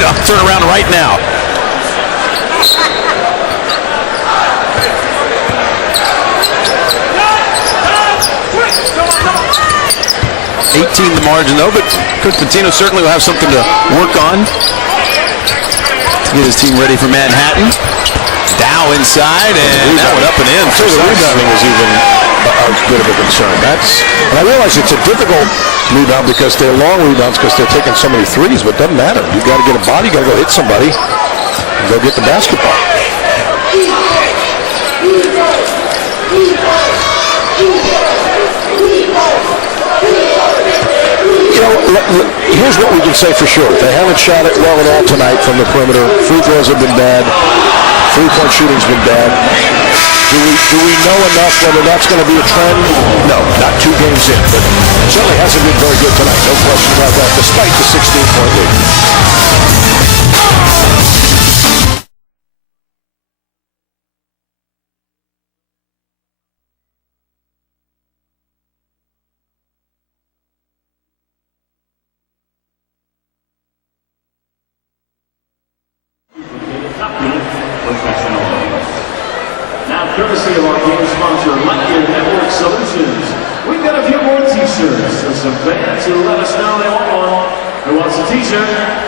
I'll turn around right now. 18 the margin, though, but Coach Pitino certainly will have something to work on to get his team ready for Manhattan. Dowe inside, and that one up and in. So the rebounding is even a bit of a concern. And I realize it's a difficult rebound because they're long rebounds because they're taking so many threes, but it doesn't matter. You got to get a body, you got to go hit somebody, and go get the basketball. Here's what we can say for sure. They haven't shot it well at all tonight from the perimeter. Free throws have been bad. Three-point shooting's been bad. Do we know enough whether that's going to be a trend? No, not 2 games in, but certainly hasn't been very good tonight. No question about that, despite the 16-point lead. Courtesy of our game sponsor, Lightyear Network Solutions. We've got a few more t-shirts for some fans who let us know they want one. Who wants a t-shirt?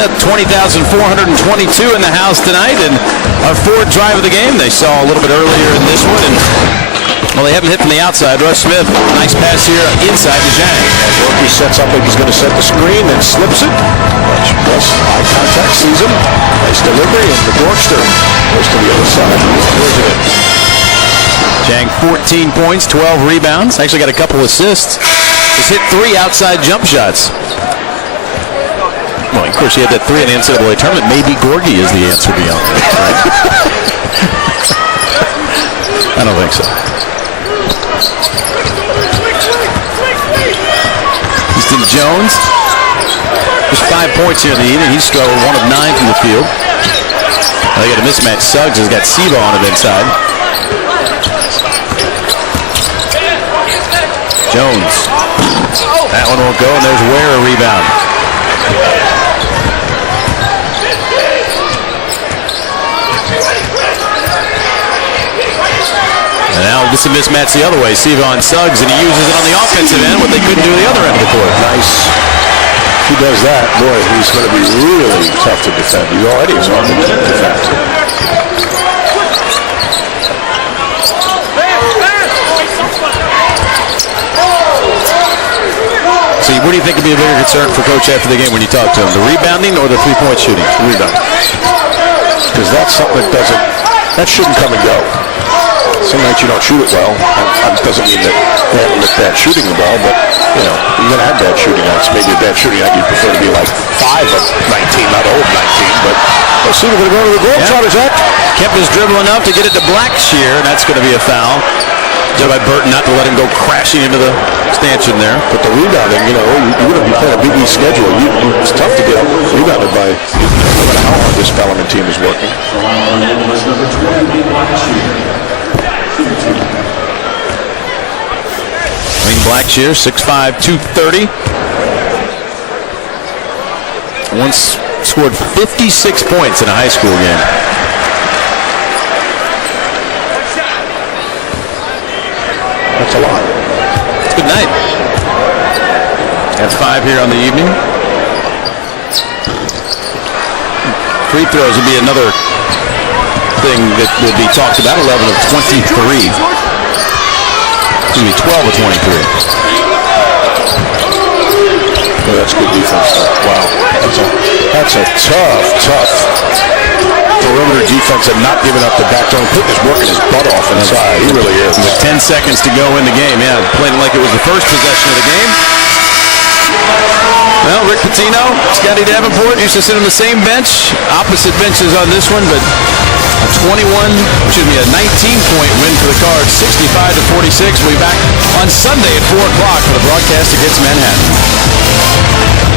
Yeah, 20,422 in the house tonight, and our fourth drive of the game they saw a little bit earlier in this one, and Well, they haven't hit from the outside. Russ Smith, nice pass here inside to Zhang. He sets up like he's going to set the screen, then slips it. Russ, eye contact, sees him. Nice delivery, and the Borkster goes to the other side. Where's it? Zhang, 14 points, 12 rebounds. Actually got a couple assists. He's hit 3 outside jump shots. Well, of course, he had that 3 in the NCAA tournament. Maybe Gorgie is the answer beyond that, right? I don't think so. Houston Jones. Just 5 points here in the evening. He's still 1 of 9 from the field. They got a mismatch. Suggs has got Siva on it inside. Jones. That one won't go, and there's Ware a rebound. And now gets a mismatch the other way. Siva on Suggs, and he uses it on the offensive end, what they couldn't do the other end of the court. Nice. If he does that, boy, he's going to be really tough to defend. He already is hard to defend. See, what do you think would be a bigger concern for Coach after the game when you talk to him? The rebounding or the three-point shooting? Rebound. Because that's something that shouldn't come and go. Some nights you don't shoot it well. And it doesn't mean that they haven't looked bad shooting the ball, but, you know, you're going to have bad shooting nights. Maybe a bad shooting night, you'd prefer to be like 5 of 19, not old 19, but let's see, we're going to go to the Globetrotters act. Kept his dribble enough to get it to Blackshear, and that's going to be a foul. Done by Burton not to let him go crashing into the stanchion there. But the rebounding, you know, you're going to be playing a Big East schedule. It's tough to get rebounded by no matter how hard this Bellarmine team is working. Wayne Blackshear, 6'5", 230. Once scored 56 points in a high school game. That's a lot. It's a good night. That's 5 here on the evening. Free throws will be another thing that will be talked about. 11 of 23. Excuse me, 12 of 23. Oh, that's good defense. Wow. That's a tough perimeter defense and not giving up the back door. Putin is working his butt off inside. He really is. With 10 seconds to go in the game. Yeah, playing like it was the first possession of the game. Well, Rick Pitino, Scotty Davenport used to sit on the same bench. Opposite benches on this one, but a 19-point win for the Cards, 65-46. We'll be back on Sunday at 4 o'clock for the broadcast against Manhattan.